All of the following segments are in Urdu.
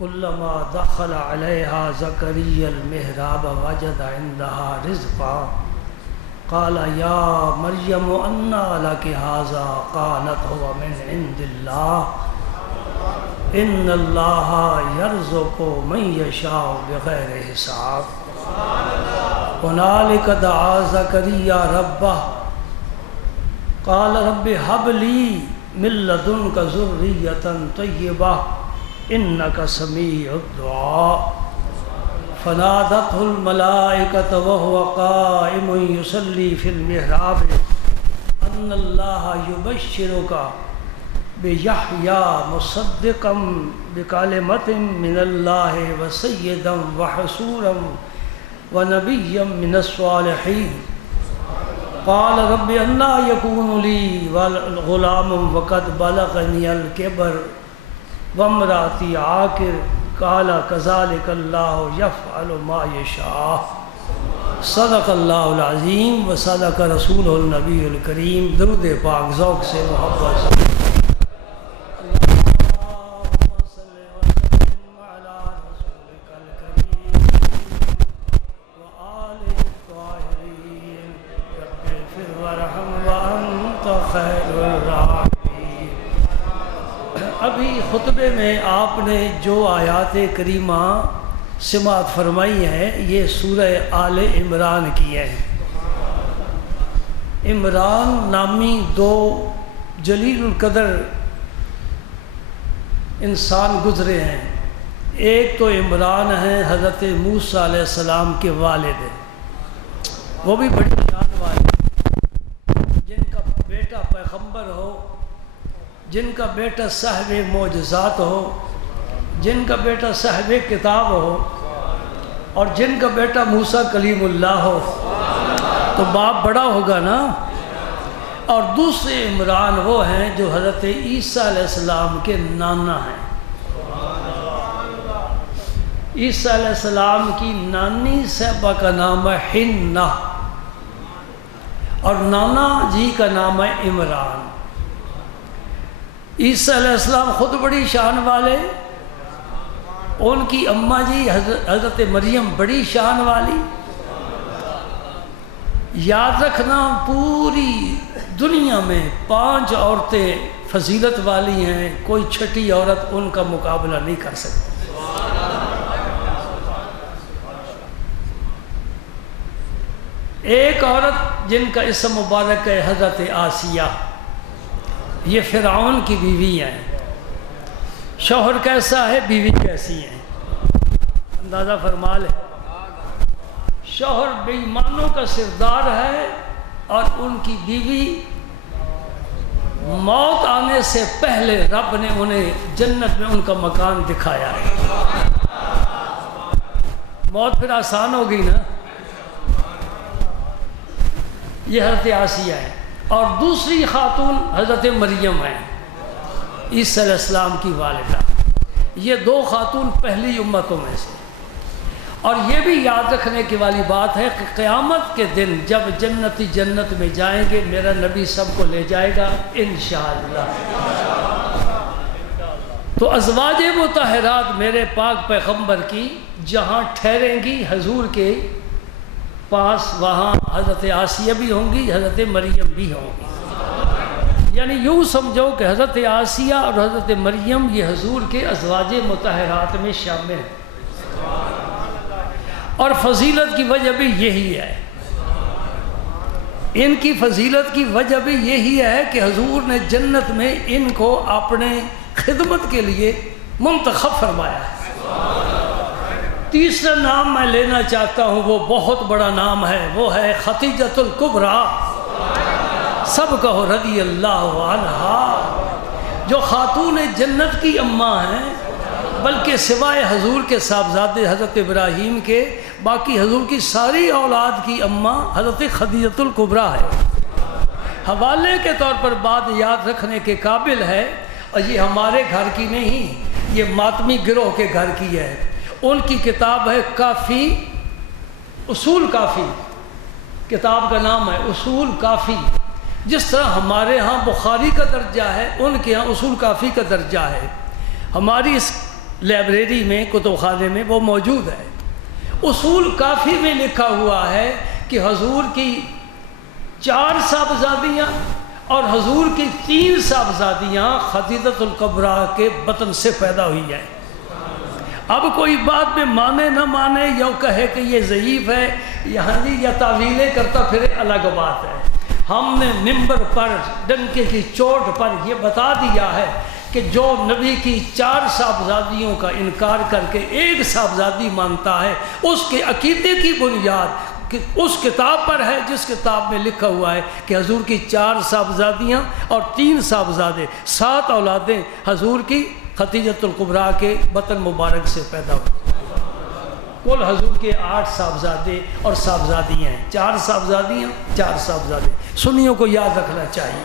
کلما دخل علیہا زکریا المحراب وجد عندہا رزقا قال یا مریم انا لک ھذا قالت هو من عند اللہ ان اللہ یرزق من یشاء بغیر حساب ہنالک دعا زکریا ربہ قال رب هب لی من لدنک ذریۃ طیبہ انک سمیع الدعاء فنادته الملائکۃ وهو قائم یصلی فی المحراب ان اللہ یبشرک بیحییٰ مصدقا بکلمۃ من اللہ وسیدا وحصورا ونبیا من الصالحین قال رب انا یکون لی غلام وقد بلغنی الکبر وامرأتی عاقر قال کذالک اللہ یفعل ما یشاء صدق اللہ العظیم و صدق رسولہ النبی الکریم۔ درود پاک ذوق سے محبت سے ابھی خطبے میں آپ نے جو آیات کریمہ سماعت فرمائی ہیں یہ سورہ آل عمران کی ہے۔ عمران نامی دو جلیل القدر انسان گزرے ہیں۔ ایک تو عمران ہیں حضرت موسیٰ علیہ السلام کے والد ہیں، وہ بھی بڑی شان والے، جن کا بیٹا پیغمبر ہو، جن کا بیٹا صاحب معجزات ہو، جن کا بیٹا صاحب کتاب ہو، اور جن کا بیٹا موسیٰ کلیم اللہ ہو، تو باپ بڑا ہوگا نا۔ اور دوسرے عمران وہ ہیں جو حضرت عیسیٰ علیہ السلام کے نانا ہیں۔ عیسیٰ علیہ السلام کی نانی صاحبہ کا نام ہے حنہ، اور نانا جی کا نام ہے عمران۔ عیسیٰ علیہ السلام خود بڑی شان والے، ان کی اماں جی حضرت مریم بڑی شان والی۔ یاد رکھنا پوری دنیا میں 5 عورتیں فضیلت والی ہیں، کوئی چھٹی عورت ان کا مقابلہ نہیں کر سکتی۔ ایک عورت جن کا اسم مبارک ہے حضرت آسیہ، یہ فرعون کی بیوی ہیں۔ شوہر کیسا ہے، بیوی کیسی ہیں، اندازہ فرما لے۔ شوہر بے ایمانوں کا سردار ہے، اور ان کی بیوی موت آنے سے پہلے رب نے انہیں جنت میں ان کا مکان دکھایا ہے۔ موت پھر آسان ہو گئی نا۔ یہ حضرت آسیہ ہے، اور دوسری خاتون حضرت مریم ہیں، عیسیٰ علیہ السلام کی والدہ۔ یہ 2 خاتون پہلی امتوں میں سے۔ اور یہ بھی یاد رکھنے کی والی بات ہے کہ قیامت کے دن جب جنتی جنت میں جائیں گے، میرا نبی سب کو لے جائے گا انشاءاللہ۔ تو ازواج مطہرات میرے پاک پیغمبر کی جہاں ٹھہریں گی حضور کے پاس، وہاں حضرت آسیہ بھی ہوں گی، حضرت مریم بھی ہوں گی۔ یعنی یوں سمجھو کہ حضرت آسیہ اور حضرت مریم یہ حضور کے ازواج مطہرات میں شامل ہیں، اور فضیلت کی وجہ بھی یہی ہے۔ ان کی فضیلت کی وجہ بھی یہی ہے کہ حضور نے جنت میں ان کو اپنے خدمت کے لیے منتخب فرمایا ہے۔ تیسرا نام میں لینا چاہتا ہوں، وہ بہت بڑا نام ہے، وہ ہے خدیجۃ الکبریٰ، سب کہو رضی اللہ عنہا، جو خاتون جنت کی اماں ہیں، بلکہ سوائے حضور کے صاحبزادے حضرت ابراہیم کے باقی حضور کی ساری اولاد کی اماں حضرت خدیجۃ الکبریٰ ہے۔ حوالے کے طور پر بات یاد رکھنے کے قابل ہے، اور یہ ہمارے گھر کی نہیں، یہ ماتمی گروہ کے گھر کی ہے۔ ان کی کتاب ہے کافی، اصول کافی، کتاب کا نام ہے اصول کافی۔ جس طرح ہمارے ہاں بخاری کا درجہ ہے، ان کے ہاں اصول کافی کا درجہ ہے۔ ہماری اس لائبریری میں، کتب خانے میں وہ موجود ہے۔ اصول کافی میں لکھا ہوا ہے کہ حضور کی 4 صاحبزادیاں اور حضور کی 3 صاحبزادیاں خدیجۃ الکبریٰ کے بطن سے پیدا ہوئی ہیں۔ اب کوئی بات میں مانے نہ مانے یا کہے کہ یہ ضعیف ہے یا تعویلیں کرتا پھر الگ بات ہے۔ ہم نے منبر پر ڈنکے کی چوٹ پر یہ بتا دیا ہے کہ جو نبی کی 4 صاحبزادیوں کا انکار کر کے 1 صاحبزادی مانتا ہے، اس کے عقیدے کی بنیاد اس کتاب پر ہے جس کتاب میں لکھا ہوا ہے کہ حضور کی 4 صاحبزادیاں اور 3 صاحبزادے، 7 اولادیں حضور کی خدیجۃ الکبریٰ کے بطن مبارک سے پیدا ہوئی۔ کل حضور کے 8 صاحبزادے اور صاحبزادیاں ہیں، 4 صاحبزادیاں 4 صاحبزادے۔ سنیوں کو یاد رکھنا چاہیے،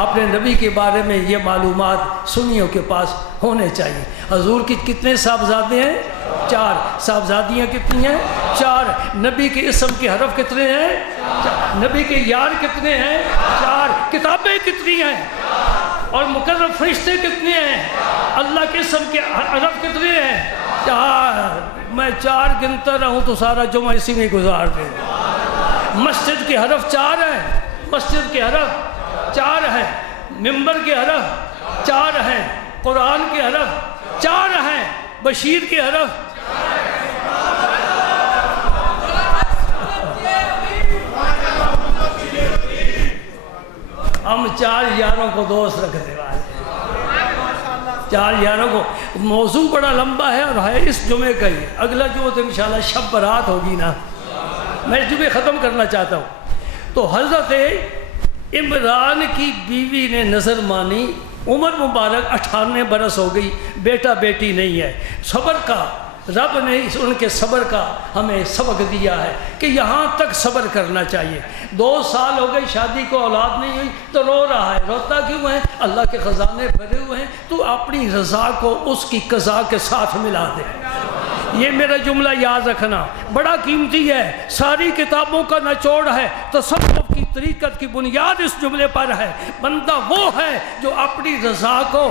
اپنے نبی کے بارے میں یہ معلومات سنیوں کے پاس ہونے چاہیے۔ حضور کی کتنے صاحبزادے ہیں؟ 4۔ صاحبزادیاں کتنی ہیں؟ 4۔ نبی کے اسم کے حرف کتنے ہیں؟ 4۔ نبی کے یار کتنے ہیں؟ 4۔ کتابیں کتنی ہیں؟ اور مقرب فرشتے کتنے ہیں؟ اللہ کے اسم کے حرف کتنے ہیں؟ 4۔ میں 4 گنتا رہوں تو سارا جمعہ اسی میں گزار دیں۔ مسجد کے حرف 4 ہیں، مسجد کے حرف 4 ہیں، منبر کے حرف 4 ہیں، قرآن کے حرف 4 ہیں، بشیر کے حرف ہم 4 یاروں کو دوست رکھنے والے ہیں، 4 یاروں کو۔ موضوع بڑا لمبا ہے اور ہے اس جمعے کا ہی، اگلا جمعہ تو انشاءاللہ شب برات ہوگی نا، میں جمعے ختم کرنا چاہتا ہوں۔ تو حضرت عمران کی بیوی نے نظر مانی، عمر مبارک 98 برس ہو گئی، بیٹا بیٹی نہیں ہے۔ صبر کا رب نے ان کے صبر کا ہمیں سبق دیا ہے کہ یہاں تک صبر کرنا چاہیے۔ 2 سال ہو گئے شادی کو، اولاد نہیں ہوئی تو رو رہا ہے۔ روتا کیوں ہے؟ اللہ کے خزانے بھرے ہوئے ہیں، تو اپنی رضا کو اس کی قضا کے ساتھ ملا دے۔ یہ میرا جملہ یاد رکھنا بڑا قیمتی ہے، ساری کتابوں کا نچوڑ ہے، تصوف کی طریقت کی بنیاد اس جملے پر ہے۔ بندہ وہ ہے جو اپنی رضا کو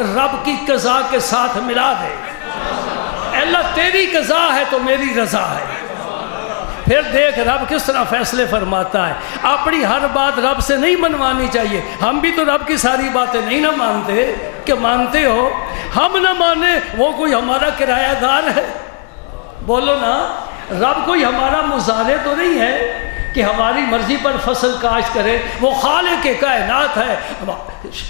رب کی قضا کے ساتھ ملا دے۔ اللہ تیری قضا ہے تو میری رضا ہے۔ پھر دیکھ رب کس طرح فیصلے فرماتا ہے۔ اپنی ہر بات رب سے نہیں منوانی چاہیے۔ ہم بھی تو رب کی ساری باتیں نہیں نہ مانتے، کہ مانتے ہو؟ ہم نہ مانے وہ کوئی ہمارا کرایہ دار ہے؟ بولو نا، رب کوئی ہمارا مزارع تو نہیں ہے کہ ہماری مرضی پر فصل کاشت کرے۔ وہ خالق کائنات ہے،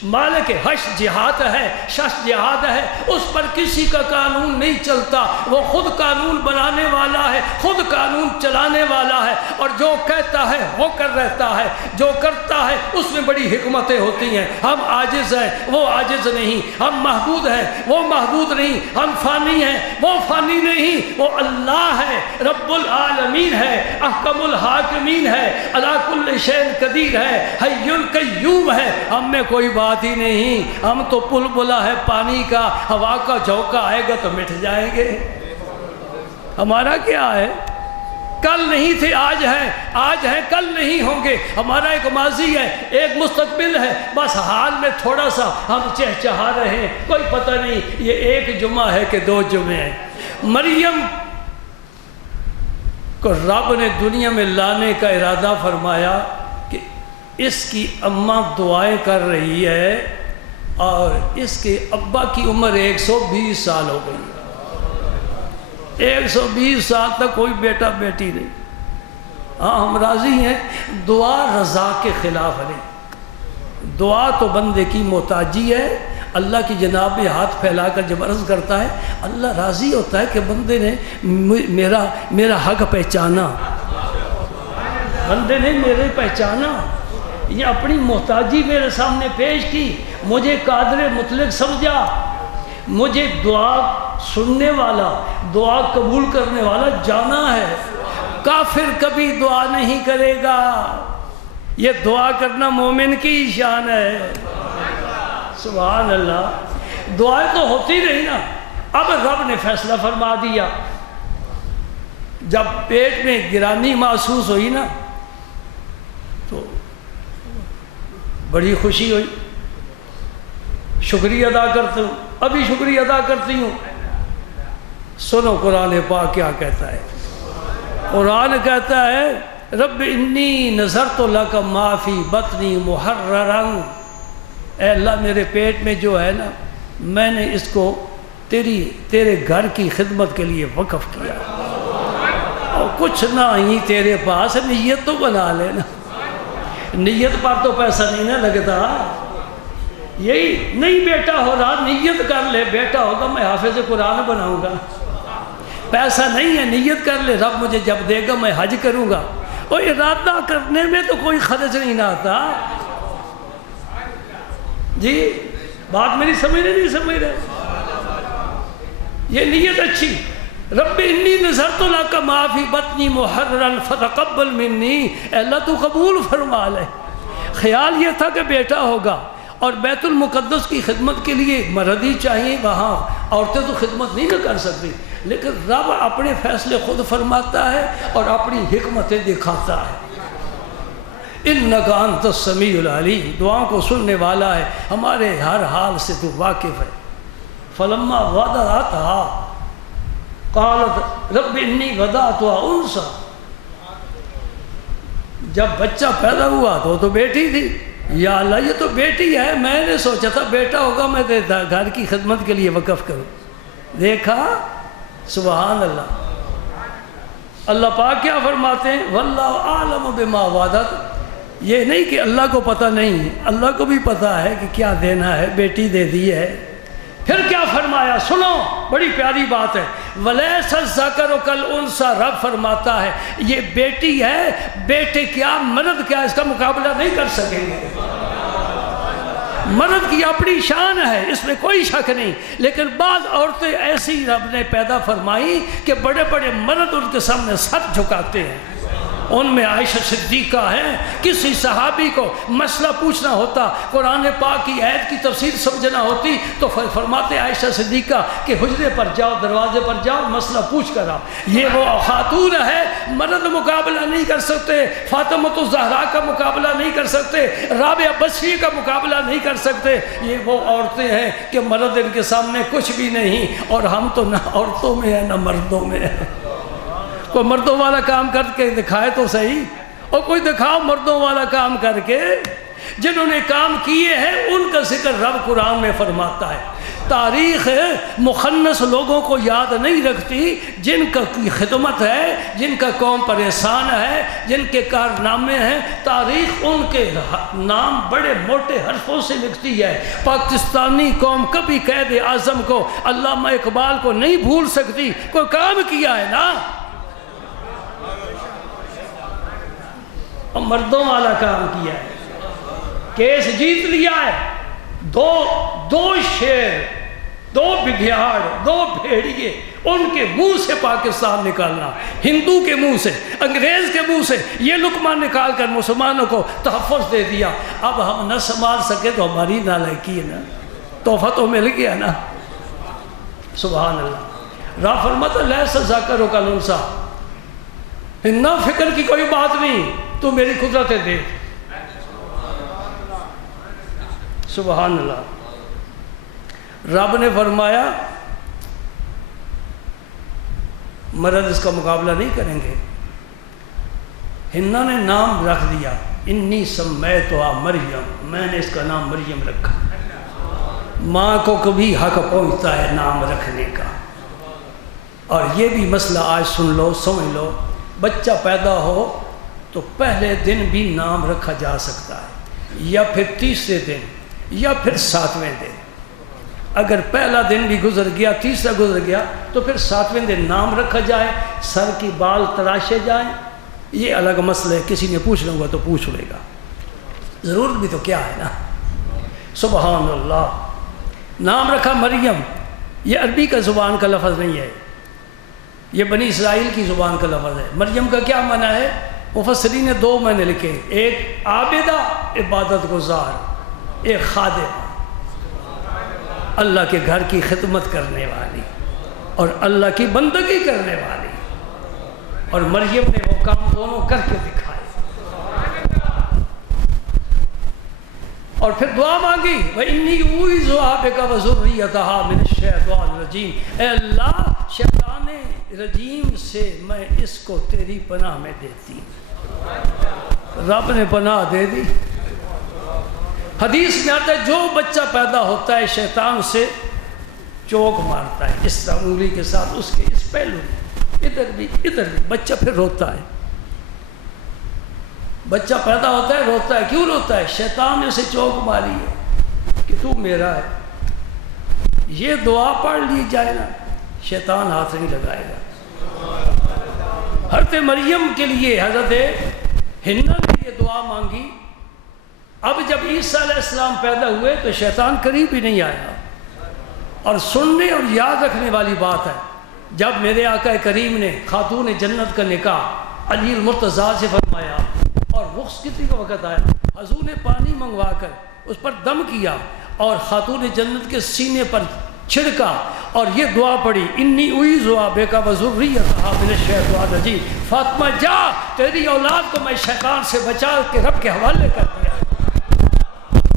مالک حش جہاد ہے، شش جہاد ہے، اس پر کسی کا قانون نہیں چلتا۔ وہ خود قانون بنانے والا ہے، خود قانون چلانے والا ہے، اور جو کہتا ہے ہو کر رہتا ہے، جو کرتا ہے اس میں بڑی حکمتیں ہوتی ہیں۔ ہم عاجز ہیں، وہ عاجز نہیں، ہم محدود ہیں، وہ محدود نہیں، ہم فانی ہیں، وہ فانی نہیں، وہ اللہ ہے، رب العالمین ہے، احکم الحاکمین ہے، علی کل شیء قدیر ہے، حی القیوم ہے۔ ہم میں کوئی بات ہی نہیں، ہم تو پل بلا ہے پانی کا، ہوا کا جھونکا آئے گا تو مٹ جائیں گے۔ ہمارا کیا ہے؟ کل نہیں تھے آج ہیں، آج ہیں کل نہیں ہوں گے۔ ہمارا ایک ماضی ہے، ایک مستقبل ہے، بس حال میں تھوڑا سا ہم چہچہا رہے ہیں، کوئی پتہ نہیں یہ 1 جمعہ ہے کہ 2 جمعے ہیں۔ مریم کو رب نے دنیا میں لانے کا ارادہ فرمایا کہ اس کی اماں دعائیں کر رہی ہے اور اس کے ابا کی عمر 120 سال ہو گئی، 120 سال تک کوئی بیٹا بیٹی نہیں۔ ہاں ہم راضی ہیں، دعا رضا کے خلاف نہیں۔ دعا تو بندے کی محتاجی ہے، اللہ کی جناب میں ہاتھ پھیلا کر جب عرض کرتا ہے، اللہ راضی ہوتا ہے کہ بندے نے میرا حق پہچانا، بندے نے میرے پہچانا، یہ اپنی محتاجی میرے سامنے پیش کی، مجھے قادر مطلق سمجھا، مجھے دعا سننے والا، دعا قبول کرنے والا جانا ہے۔ کافر کبھی دعا نہیں کرے گا، یہ دعا کرنا مومن کی شان ہے۔ سبحان اللہ، دعائیں تو ہوتی رہی نا۔ اب رب نے فیصلہ فرما دیا، جب پیٹ میں گرانی محسوس ہوئی نا تو بڑی خوشی ہوئی، شکریہ ادا کرتا ہوں ابھی شکریہ ادا کرتی ہوں۔ سنو قرآن پاک کیا کہتا ہے۔ قرآن کہتا ہے رب انی نذرت لک ما فی بطنی محررا، اے اللہ میرے پیٹ میں جو ہے نا، میں نے اس کو تیرے گھر کی خدمت کے لیے وقف کیا، اور کچھ نہ ہی تیرے پاس، نیت تو بنا لینا، نیت پر تو پیسہ نہیں نہ لگتا۔ یہی نہیں بیٹا ہو رہا، نیت کر لے، بیٹا ہوگا میں حافظ قرآن بناؤں گا۔ پیسہ نہیں ہے، نیت کر لے رب مجھے جب دے گا میں حج کروں گا، اور ارادہ کرنے میں تو کوئی خرچ نہیں نہ آتا۔ جی بات میری سمجھ رہے؟ یہ نیت اچھی، رب انی نذرت لک ما فی بطنی محررا فتقبل منی، اے اللہ تو قبول فرما لے۔ خیال یہ تھا کہ بیٹا ہوگا، اور بیت المقدس کی خدمت کے لیے مرد ہی چاہیے، وہاں عورتیں تو خدمت نہیں کر سکتی، لیکن رب اپنے فیصلے خود فرماتا ہے اور اپنی حکمتیں دکھاتا ہے۔ اِنَّكَ أَنْتَ السَّمِيعُ الْعَلِيمُ، دعاؤں کو سننے والا ہے، ہمارے ہر حال سے تو واقف ہے۔ فَلَمَّا وَضَعَتْهَا قَالَتْ رَبِّ إِنِّي وَضَعْتُهَا أُنْثَىٰ، جب بچہ پیدا ہوا تو بیٹی تھی، یا اللہ یہ تو بیٹی ہے، میں نے سوچا تھا بیٹا ہوگا میں گھر کی خدمت کے لیے وقف کروں۔ دیکھا سبحان اللہ، اللہ پاک کیا فرماتے ہیں وَاللَّهُ أَعْلَمُ بِمَا وَعَدَتْ، یہ نہیں کہ اللہ کو پتہ نہیں، اللہ کو بھی پتہ ہے کہ کیا دینا ہے، بیٹی دے دی ہے۔ پھر کیا فرمایا سنو، بڑی پیاری بات ہے، وَلَيْسَ الذَّكَرُ كَالْأُنثَىٰ، رب فرماتا ہے یہ بیٹی ہے، بیٹے کیا مرد کیا اس کا مقابلہ نہیں کر سکیں گے۔ مرد کی اپنی شان ہے، اس میں کوئی شک نہیں، لیکن بعض عورتیں ایسی رب نے پیدا فرمائی کہ بڑے بڑے مرد ان کے سامنے سر جھکاتے ہیں۔ ان میں عائشہ صدیقہ ہیں، کسی صحابی کو مسئلہ پوچھنا ہوتا، قرآن پاک کی آیت کی تفسیر سمجھنا ہوتی تو فرماتے عائشہ صدیقہ کہ حجرے پر جاؤ، دروازے پر جاؤ، مسئلہ پوچھ کر آؤ۔ یہ وہ خاتون ہے، مرد مقابلہ نہیں کر سکتے، فاطمۃ الزہرا کا مقابلہ نہیں کر سکتے، رابعہ بصری کا مقابلہ نہیں کر سکتے۔ یہ وہ عورتیں ہیں کہ مرد ان کے سامنے کچھ بھی نہیں، اور ہم تو نہ عورتوں میں ہیں نہ مردوں میں ہیں۔ کوئی مردوں والا کام کر کے دکھائے تو صحیح، اور کوئی دکھاؤ مردوں والا کام کر کے۔ جنہوں نے کام کیے ہیں ان کا ذکر رب قرآن میں فرماتا ہے۔ تاریخ مخنث لوگوں کو یاد نہیں رکھتی، جن کا خدمت ہے، جن کا قوم پر احسان ہے، جن کے کارنامے ہیں، تاریخ ان کے نام بڑے موٹے حرفوں سے لکھتی ہے۔ پاکستانی قوم کبھی قائد اعظم کو، علامہ اقبال کو نہیں بھول سکتی، کوئی کام کیا ہے نا، اور مردوں والا کام کیا ہے، کیس جیت لیا ہے، دو شیر، 2 بگھیاڑ، 2 بھیڑیے، ان کے منہ سے پاکستان نکالنا، ہندو کے منہ سے، انگریز کے منہ سے یہ لقمہ نکال کر مسلمانوں کو تحفظ دے دیا۔ اب ہم نہ سنبھال سکے تو ہماری نالائکی ہے نا، تحفہ تو مل گیا نا۔ سبحان اللہ، رب فرماتا لیس الذکر کالانثیٰ، نہ فکر کی کوئی بات نہیں، تو میری قدرتیں دیکھ۔ سبحان اللہ، رب نے فرمایا مرد اس کا مقابلہ نہیں کریں گے۔ ہنا نے نام رکھ دیا، انی سمیتھا مریم، میں نے اس کا نام مریم رکھا۔ ماں کو کبھی حق پہنچتا ہے نام رکھنے کا۔ اور یہ بھی مسئلہ آج سن لو، سمجھ لو، بچہ پیدا ہو تو پہلے دن بھی نام رکھا جا سکتا ہے، یا پھر تیسرے دن، یا پھر 7ویں دن۔ اگر پہلا دن بھی گزر گیا، تیسرا گزر گیا، تو پھر 7ویں دن نام رکھا جائے، سر کی بال تراشے جائیں۔ یہ الگ مسئلہ ہے، کسی نے پوچھنا ہوا تو پوچھ لے گا، ضرورت بھی تو کیا ہے نا۔ سبحان اللہ، نام رکھا مریم، یہ عربی کا زبان کا لفظ نہیں ہے، یہ بنی اسرائیل کی زبان کا لفظ ہے۔ مریم کا کیا معنی ہے؟ مفسرین نے 2 معنی لکھے، ایک عابدہ عبادت گزار، ایک خادم اللہ کے گھر کی خدمت کرنے والی اور اللہ کی بندگی کرنے والی، اور مریم نے وہ کام دونوں کر کے دکھائے۔ اور پھر دعا مانگی وَإِنِّي أُعِيذُهَا بِكَ وَذُرِّيَّتَهَا مِنَ الشَّيْطَانِ الرَّجِيمِ، اے اللہ شیطان رجیم سے میں اس کو تیری پناہ میں دیتی ہوں۔ رب نے پناہ دے دی۔ حدیث میں آتا ہے جو بچہ پیدا ہوتا ہے شیطان سے چوک مارتا ہے، اس طرح انگلی کے ساتھ اس کے اس پہلو میں، ادھر بھی بچہ پھر روتا ہے۔ بچہ پیدا ہوتا ہے روتا ہے، کیوں روتا ہے؟ شیطان نے اسے چوک ماری ہے کہ تو میرا ہے۔ یہ دعا پڑھ لی جائے نا، شیطان ہاتھ نہیں لگائے گا۔ حضرت مریم کے لیے حضرت حنا نے یہ دعا مانگی۔ اب جب عیسیٰ علیہ السلام پیدا ہوئے تو شیطان قریب ہی نہیں آیا۔ اور سننے اور یاد رکھنے والی بات ہے، جب میرے آقا کریم نے خاتون جنت کا نکاح علی المرتضیٰ سے فرمایا اور رخصتی کا وقت آیا، حضور نے پانی منگوا کر اس پر دم کیا اور خاتون جنت کے سینے پر چھڑکا اور یہ دعا پڑھی انی اعیذھا بک وذریتھا من الشیطان الرجیم، فاطمہ جا تیری اولاد کو میں شیطان سے بچا کے رب کے حوالے کر دیا۔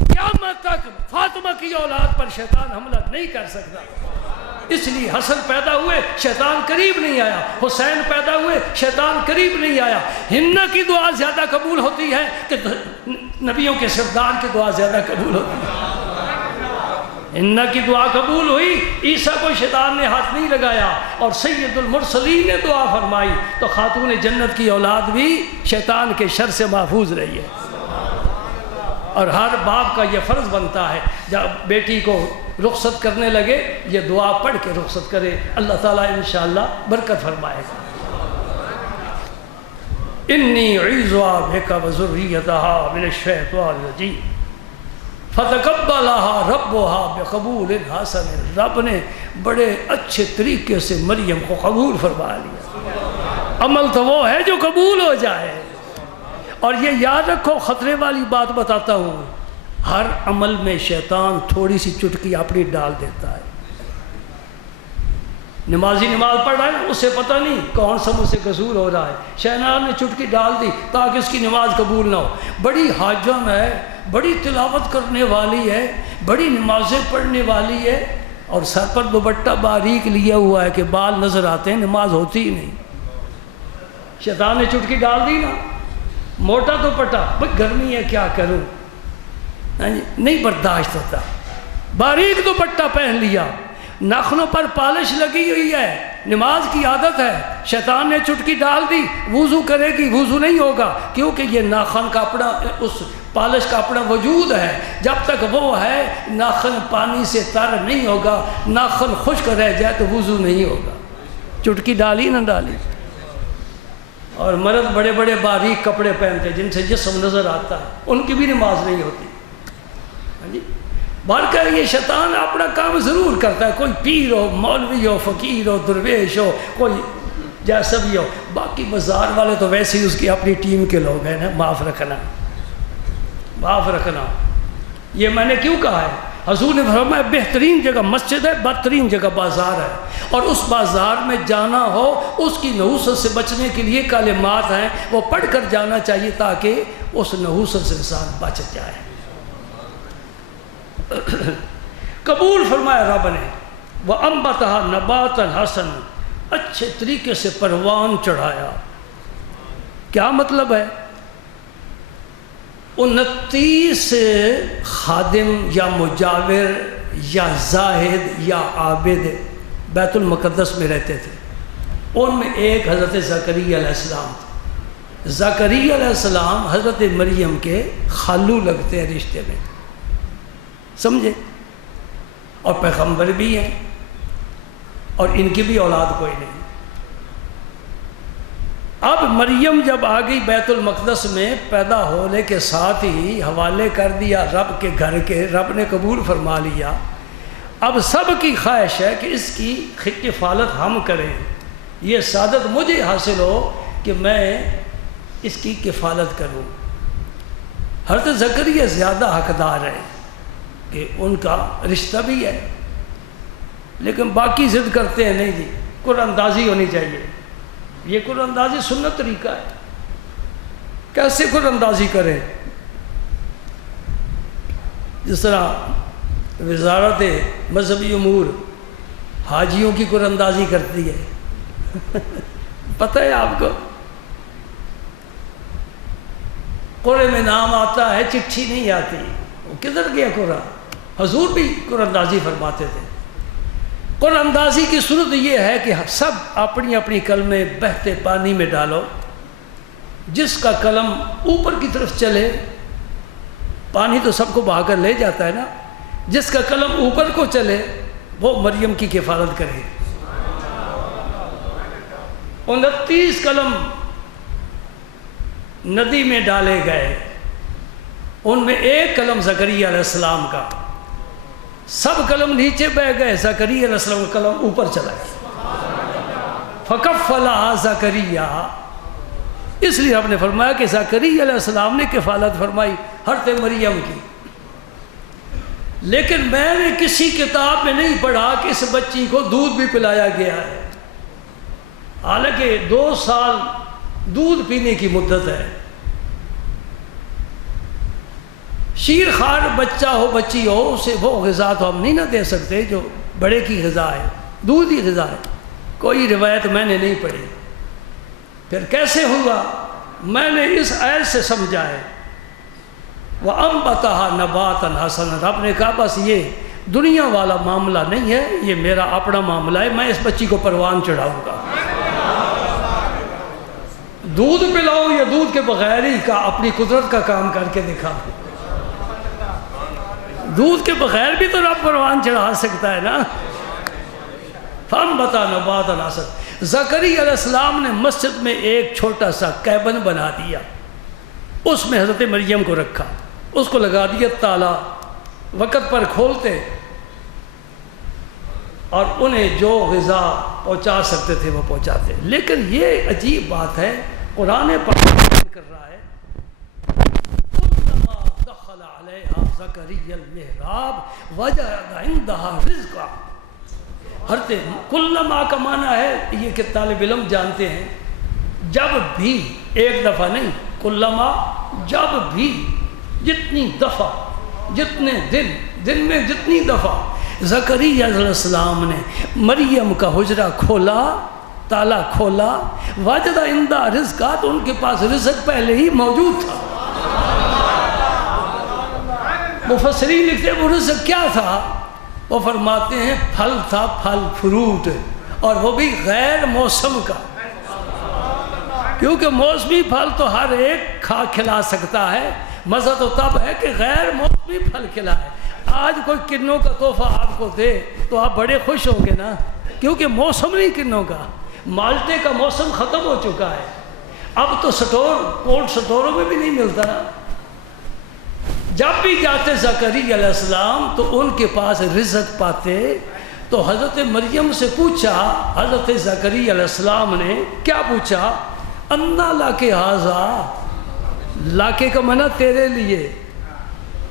قیامت تک فاطمہ کی اولاد پر شیطان حملہ نہیں کر سکتا۔ اس لیے حسن پیدا ہوئے شیطان قریب نہیں آیا، حسین پیدا ہوئے شیطان قریب نہیں آیا۔ حنا کی دعا زیادہ قبول ہوتی ہے کہ نبیوں کے سردار کی دعا زیادہ قبول ہوتی ہے۔ حنا کی دعا قبول ہوئی، عیسیٰ کو شیطان نے ہاتھ نہیں لگایا، اور سید المرسلین نے دعا فرمائی تو خاتون جنت کی اولاد بھی شیطان کے شر سے محفوظ رہی ہے۔ اور ہر باپ کا یہ فرض بنتا ہے جب بیٹی کو رخصت کرنے لگے یہ دعا پڑھ کے رخصت کرے، اللہ تعالیٰ انشاءاللہ برکت فرمائے گا۔ انی اعیذھا بک وذریتھا من الشیطان الرجیم فتقبلھا ربھا بقبول حسن، رب نے بڑے اچھے طریقے سے مریم کو قبول فرما لیا۔ عمل تو وہ ہے جو قبول ہو جائے۔ اور یہ یاد رکھو، خطرے والی بات بتاتا ہوں، ہر عمل میں شیطان تھوڑی سی چٹکی اپنی ڈال دیتا ہے۔ نمازی نماز پڑھ رہا ہے، اسے پتہ نہیں کون سا مجھ سے قصور ہو رہا ہے، شیطان نے چٹکی ڈال دی تاکہ اس کی نماز قبول نہ ہو۔ بڑی حاجم ہے، بڑی تلاوت کرنے والی ہے، بڑی نمازیں پڑھنے والی ہے، اور سر پر دوپٹہ باریک لیا ہوا ہے کہ بال نظر آتے ہیں، نماز ہوتی ہی نہیں۔ شیطان نے چٹکی ڈال دی نا، موٹا دوپٹہ، بھئی گرمی ہے کیا کروں، نہیں برداشت ہوتا، باریک دوپٹہ پہن لیا، ناخنوں پر پالش لگی ہوئی ہے، نماز کی عادت ہے، شیطان نے چٹکی ڈال دی، وضو کرے گی، وضو نہیں ہوگا، کیونکہ یہ ناخن کا اپنا اس پالش کا اپنا وجود ہے، جب تک وہ ہے ناخن پانی سے تر نہیں ہوگا، ناخن خشک رہ جائے تو وضو نہیں ہوگا۔ چٹکی ڈالی نہ ڈالی۔ اور مرد بڑے بڑے باریک کپڑے پہنتے جن سے جسم نظر آتا ہے، ان کی بھی نماز نہیں ہوتی۔ بلکہ یہ شیطان اپنا کام ضرور کرتا ہے، کوئی پیر ہو، مولوی ہو، فقیر ہو، درویش ہو، کوئی جیسا بھی ہو، باقی بازار والے تو ویسے ہی اس کی اپنی ٹیم کے لوگ ہیں نا، معاف رکھنا، معاف رکھنا۔ یہ میں نے کیوں کہا ہے؟ حضور نے فرمایا بہترین جگہ مسجد ہے، بدترین جگہ بازار ہے، اور اس بازار میں جانا ہو اس کی نحوست سے بچنے کے لیے کلمات ہیں، وہ پڑھ کر جانا چاہیے تاکہ اس نحوست سے انسان بچ جائے۔ قبول فرمایا رب نے، وَأَنبَتَهَا نَبَاتًا حَسَنًا، اچھے طریقے سے پروان چڑھایا۔ کیا مطلب ہے؟ 29 خادم یا مجاور یا زاہد یا عابد بیت المقدس میں رہتے تھے، ان میں ایک حضرت زکریا علیہ السلام تھے۔ زکریا علیہ السلام حضرت مریم کے خالو لگتے ہیں رشتے میں، سمجھے، اور پیغمبر بھی ہیں، اور ان کی بھی اولاد کوئی نہیں۔ اب مریم جب آ گئی بیت المقدس میں، پیدا ہونے کے ساتھ ہی حوالے کر دیا رب کے گھر کے، رب نے قبول فرما لیا۔ اب سب کی خواہش ہے کہ اس کی کفالت ہم کریں، یہ سعادت مجھے حاصل ہو کہ میں اس کی کفالت کروں۔ حضرت زکریا زیادہ حقدار ہے کہ ان کا رشتہ بھی ہے، لیکن باقی ضد کرتے ہیں نہیں جی قرآن اندازی ہونی چاہیے۔ یہ قرآن اندازی سنت طریقہ ہے، کیسے قرآن اندازی کریں؟ جس طرح وزارت مذہبی امور حاجیوں کی قرآن اندازی کرتی ہے پتہ ہے آپ کو؟ قرآن میں نام آتا ہے، چٹھی نہیں آتی، وہ کدھر گیا قرآن؟ حضور بھی قرآن اندازی فرماتے تھے۔ قرآن اندازی کی صورت یہ ہے کہ سب اپنی اپنی کلمیں بہتے پانی میں ڈالو، جس کا قلم اوپر کی طرف چلے، پانی تو سب کو بہا کر لے جاتا ہے نا، جس کا قلم اوپر کو چلے وہ مریم کی کفالت کرے۔ 29 قلم ندی میں ڈالے گئے، ان میں ایک قلم زکریا علیہ السلام کا، سب قلم نیچے بہ گئے، زکریا علیہ السلام کا قلم اوپر چلا گیا۔ فکفلھا زکریا، اس لیے آپ نے فرمایا کہ زکریا علیہ السلام نے کفالت فرمائی حضرت مریم کی۔ لیکن میں نے کسی کتاب میں نہیں پڑھا کہ اس بچی کو دودھ بھی پلایا گیا ہے، حالانکہ 2 سال دودھ پینے کی مدت ہے۔ شیر خوار بچہ ہو بچی ہو، اسے وہ غذا تو ہم نہیں نہ دے سکتے جو بڑے کی غذا ہے، دودھ ہی غذا ہے۔ کوئی روایت میں نے نہیں پڑھی۔ پھر کیسے ہوا؟ میں نے اس آیت سے سمجھا ہے، وَأَنبَتَهَا نَبَاتًا حَسَنًا، رب نے کہا بس یہ دنیا والا معاملہ نہیں ہے، یہ میرا اپنا معاملہ ہے، میں اس بچی کو پروان چڑھاؤں گا۔ دودھ پلاؤ یا دودھ کے بغیر ہی کا اپنی قدرت کا کام کر کے دکھاؤ۔ دودھ کے بغیر بھی تو رب پروان چڑھا سکتا ہے نا۔ فَأَنبَتَهَا نَبَاتًا حَسَنًا، زکریا علیہ السلام نے مسجد میں ایک چھوٹا سا کیبن بنا دیا، اس میں حضرت مریم کو رکھا، اس کو لگا دیا تالا، وقت پر کھولتے اور انہیں جو غذا پہنچا سکتے تھے وہ پہنچاتے۔ لیکن یہ عجیب بات ہے، قرآن پاک بیان کر رہا ہے، کلما دخل علیہا زکریا المحراب وجد عندہا رزقا۔ حضرت کلما کا معنی ہے، یہ کہ طالب علم جانتے ہیں، جب بھی، ایک دفعہ نہیں، کلما جب بھی، جتنی دفعہ، جتنے دن میں جتنی دفعہ زکریا علیہ السلام نے مریم کا حجرہ کھولا، تالا کھولا، وجد عندہا رزقا، تو ان کے پاس رزق پہلے ہی موجود تھا۔ مفسرین لکھتے ہیں وہ رزق کیا تھا؟ وہ فرماتے ہیں پھل تھا، پھل فروٹ، اور وہ بھی غیر موسم کا، کیونکہ موسمی پھل تو ہر ایک کھلا سکتا ہے، مزہ تو تب ہے کہ غیر موسمی پھل کھلائے۔ آج کوئی کنوں کا تحفہ آپ کو دے تو آپ بڑے خوش ہوں گے نا، کیونکہ موسم نہیں کنوں کا، مالٹے کا موسم ختم ہو چکا ہے، اب تو کولڈ سٹوروں میں بھی نہیں ملتا نا۔ جب بھی جاتے زکریا علیہ السلام تو ان کے پاس رزق پاتے، تو حضرت مریم سے پوچھا، حضرت زکریا علیہ السلام نے کیا پوچھا؟ انا لاکے ھذا، لاکے کا معنی تیرے لیے،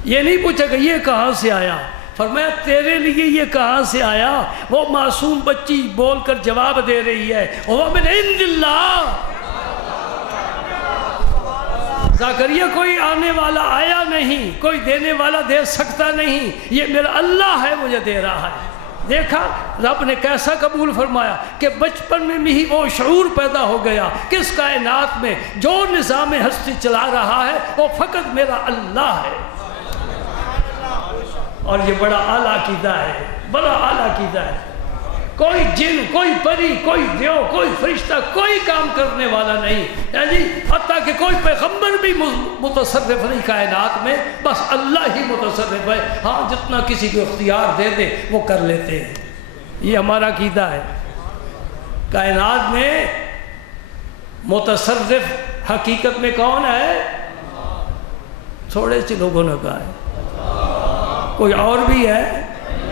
یہ نہیں پوچھا کہ یہ کہاں سے آیا، فرمایا تیرے لیے یہ کہاں سے آیا۔ وہ معصوم بچی بول کر جواب دے رہی ہے، وہ من عند اللہ، زکریا کوئی آنے والا آیا نہیں، کوئی دینے والا دے سکتا نہیں، یہ میرا اللہ ہے مجھے دے رہا ہے۔ دیکھا رب نے کیسا قبول فرمایا کہ بچپن میں ہی وہ شعور پیدا ہو گیا کہ اس کائنات میں جو نظام ہستی چلا رہا ہے وہ فقط میرا اللہ ہے۔ اور یہ بڑا اعلیٰ عقیدہ ہے، بڑا اعلیٰ عقیدہ ہے۔ کوئی جن، کوئی پری، کوئی دیو، کوئی فرشتہ، کوئی کام کرنے والا نہیں ہے جی، حتیٰ کہ کوئی پیغمبر بھی متصرف نہیں کائنات میں، بس اللہ ہی متصرف ہے۔ ہاں جتنا کسی کو اختیار دے دے وہ کر لیتے ہیں، یہ ہمارا عقیدہ ہے۔ کائنات میں متصرف حقیقت میں کون ہے؟ تھوڑے سے لوگوں نے کہا ہے، کوئی اور بھی ہے،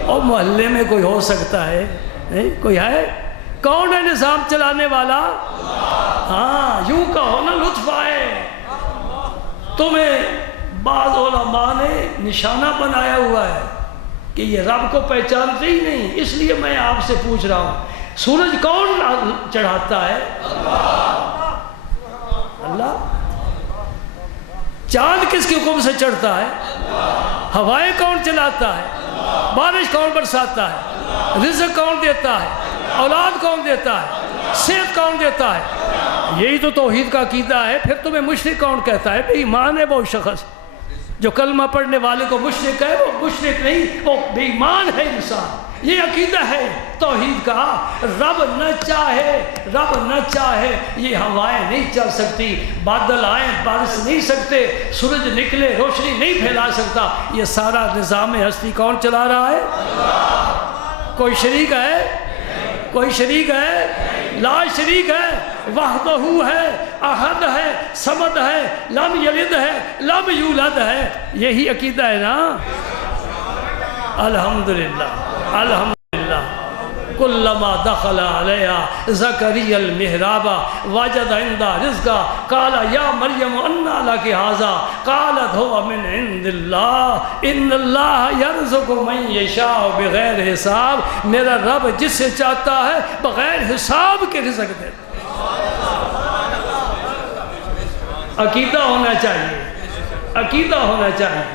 اور محلے میں کوئی ہو سکتا ہے، نہیں کوئی ہے؟ کون ہے نظام چلانے والا؟ ہاں یوں کہو نا، لطف آئے۔ تمہیں بعض علماء نے نشانہ بنایا ہوا ہے کہ یہ رب کو پہچانتے ہی نہیں، اس لیے میں آپ سے پوچھ رہا ہوں، سورج کون چڑھاتا ہے؟ اللہ۔ چاند کس کے حکم سے چڑھتا ہے؟ ہوائیں کون چلاتا ہے؟ بارش کون برساتا ہے؟ رزق کون دیتا ہے؟ اولاد کون دیتا ہے؟ صحت کون دیتا ہے؟ یہی تو توحید کا عقیدہ ہے۔ پھر تمہیں مشرک کون کہتا ہے؟ بے ایمان ہے وہ شخص جو کلمہ پڑھنے والے کو مشرک ہے، وہ مشرک نہیں، وہ بے ایمان ہے انسان۔ یہ عقیدہ ہے توحید کا۔ رب نہ چاہے یہ ہوائیں نہیں چل سکتی، بادل آئیں بارش نہیں سکتے، سورج نکلے روشنی نہیں پھیلا سکتا۔ یہ سارا نظام ہستی کون چلا رہا ہے؟ کوئی شریک ہے؟ کوئی شریک ہے؟ لا شریک ہے، وحدہ ہے، احد ہے، صمد ہے، لم یلد ہے، لم یولد ہے۔ یہی عقیدہ ہے نا؟ الحمدللہ الحمدللہ۔ کلما دخل علیہا زکریا المحراب وجد عندہا رزقا قال یا مریم انا لک ھذا قالت هو من عند اللہ ان اللہ یرزق من یشاء بغیر حساب۔ میرا رب جس سے چاہتا ہے بغیر حساب کے رزق دیتا ہے۔ عقیدہ ہونا چاہیے، عقیدہ ہونا چاہیے۔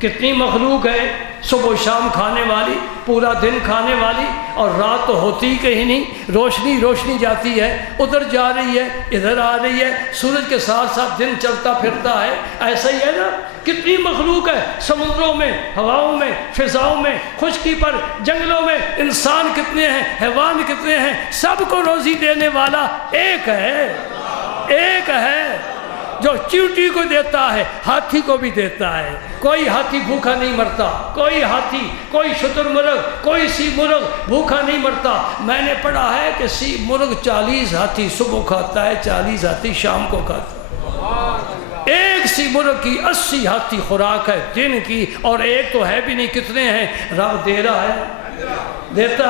کتنی مخلوق ہے صبح و شام کھانے والی، پورا دن کھانے والی، اور رات تو ہوتی کہیں نہیں، روشنی جاتی ہے، ادھر جا رہی ہے، ادھر آ رہی ہے، سورج کے ساتھ ساتھ دن چلتا پھرتا ہے۔ ایسا ہی ہے نا؟ کتنی مخلوق ہے سمندروں میں، ہواؤں میں، فضاؤں میں، خشکی پر، جنگلوں میں۔ انسان کتنے ہیں، حیوان کتنے ہیں، سب کو روزی دینے والا ایک ہے جو چیونٹی کو دیتا ہے، ہاتھی کو بھی دیتا ہے۔ کوئی ہاتھی بھوکا نہیں مرتا، کوئی ہاتھی، کوئی شتر مرغ، کوئی سی مرغ بھوکا نہیں مرتا۔ میں نے پڑھا ہے کہ سی مرغ 40 ہاتھی صبح کھاتا ہے، 40 ہاتھی شام کو کھاتا ہے۔ ایک سی مرغ کی 80 ہاتھی خوراک ہے دن کی، اور ایک تو ہے بھی نہیں، کتنے ہیں؟ رب دے رہا ہے، دیتا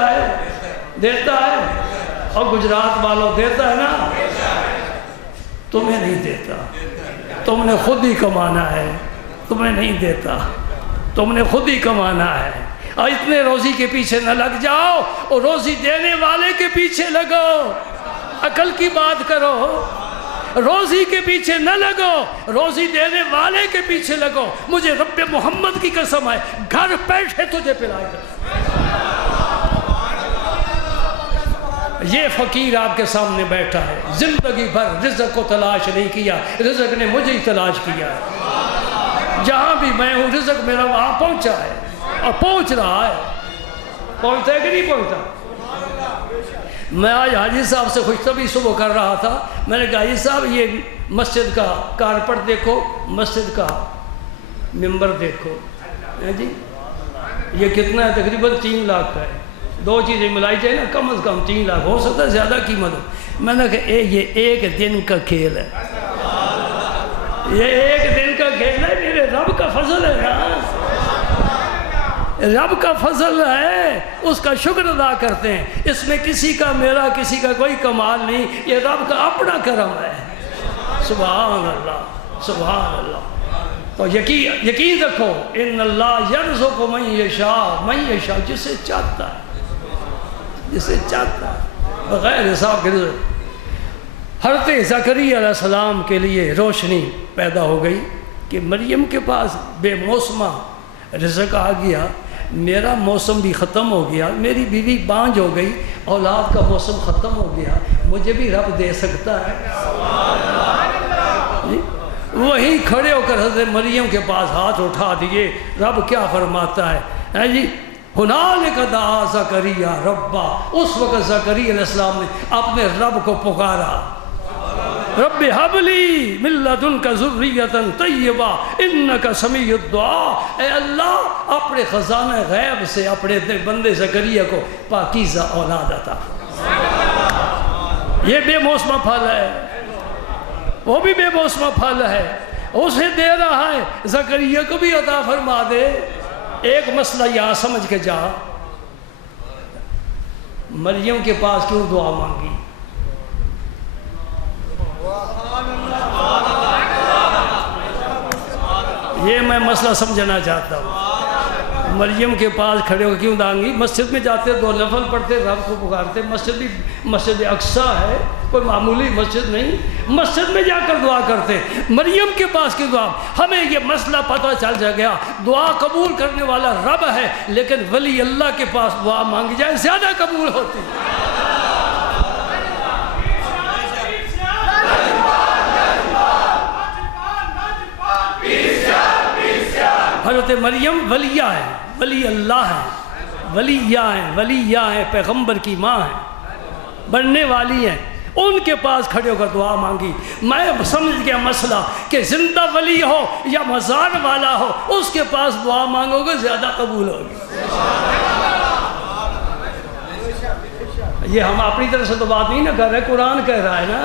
ہے۔ اور گجرات والوں دیتا ہے نا؟ تمہیں نہیں دیتا، تم نے خود ہی کمانا ہے، تمہیں نہیں دیتا، تم نے خود ہی کمانا ہے۔ اور اتنے روزی کے پیچھے نہ لگ جاؤ، اور روزی دینے والے کے پیچھے لگو۔ عقل کی بات کرو، روزی کے پیچھے نہ لگو، روزی دینے والے کے پیچھے لگو۔ مجھے رب محمد کی قسم ہے، گھر بیٹھے تجھے پلائے گا۔ یہ فقیر آپ کے سامنے بیٹھا ہے، زندگی بھر رزق کو تلاش نہیں کیا، رزق نے مجھے ہی تلاش کیا ہے۔ جہاں بھی میں ہوں رزق میرا وہاں پہنچا ہے، اور پہنچ رہا ہے۔ پہنچتا ہے کہ نہیں پہنچتا؟ میں آج حاجی صاحب سے خوشطبی صبح کر رہا تھا۔ میں نے کہا حاجی صاحب یہ مسجد کا کارپٹ دیکھو، مسجد کا ممبر دیکھو جی، یہ کتنا ہے؟ تقریباً 3 لاکھ کا ہے۔ 2 چیزیں ملائی جائے نا، کم از کم 3 لاکھ، ہو سکتا ہے زیادہ قیمت ہو۔ میں نے کہا یہ ایک دن کا کھیل ہے، یہ ایک دن کا کھیل ہے، میرے رب کا فضل ہے نا، رب کا فضل ہے، اس کا شکر ادا کرتے ہیں۔ اس میں کسی کا میرا کسی کا کوئی کمال نہیں، یہ رب کا اپنا کرم ہے۔ سبحان اللہ سبحان اللہ۔ تو یقین رکھو، ان اللہ یرزق من یشاء، جسے چاہتا ہے، جسے چاہتا ہے، بغیر حساب کے رزق۔ حضرت زکریا علیہ السلام کے لیے روشنی پیدا ہو گئی کہ مریم کے پاس بے موسمہ رزق آ گیا، میرا موسم بھی ختم ہو گیا، میری بیوی بانجھ ہو گئی، اولاد کا موسم ختم ہو گیا، مجھے بھی رب دے سکتا ہے۔ وہیں کھڑے ہو کر حضرت مریم کے پاس ہاتھ اٹھا دیے۔ رب کیا فرماتا ہے جی؟ ہنالک دعا زکریا ربا، اس وقت زکریا علیہ السلام نے اپنے رب کو پکارا، رب حب لی من لدنک ذریۃ طیبہ انک سمیع الدعاء۔ اے اللہ اپنے خزانہ غیب سے اپنے بندے زکریا کو پاکیزہ اولاد عطا۔ یہ بے موسمہ پھل ہے، وہ بھی بے موسمہ پھل ہے، اسے دے رہا ہے، زکریا کو بھی عطا فرما دے۔ ایک مسئلہ یہاں سمجھ کے جا، مریم کے پاس کیوں دعا مانگی؟ یہ میں مسئلہ سمجھنا چاہتا ہوں۔ مریم کے پاس کھڑے ہو کیوں دائیں گی؟ مسجد میں جاتے 2 نفل پڑھتے، رب کو پکارتے، مسجد اقصیٰ ہے، کوئی معمولی مسجد نہیں، مسجد میں جا کر دعا کرتے۔ مریم کے پاس کی دعا، ہمیں یہ مسئلہ پتہ چل جا گیا، دعا قبول کرنے والا رب ہے، لیکن ولی اللہ کے پاس دعا مانگی جائے زیادہ قبول ہوتی ہے۔ حضرت مریم ولیہ ہے، ولی اللہ ہے، ولیہ ہیں، پیغمبر کی ماں ہیں، بننے والی ہیں، ان کے پاس کھڑے ہو کر دعا مانگی۔ میں سمجھ گیا مسئلہ کہ زندہ ولی ہو یا مزار والا ہو، اس کے پاس دعا مانگو گے زیادہ قبول ہوگی۔ یہ ہم اپنی طرف سے تو بات نہیں نہ کر رہے، قرآن کہہ رہا ہے نا۔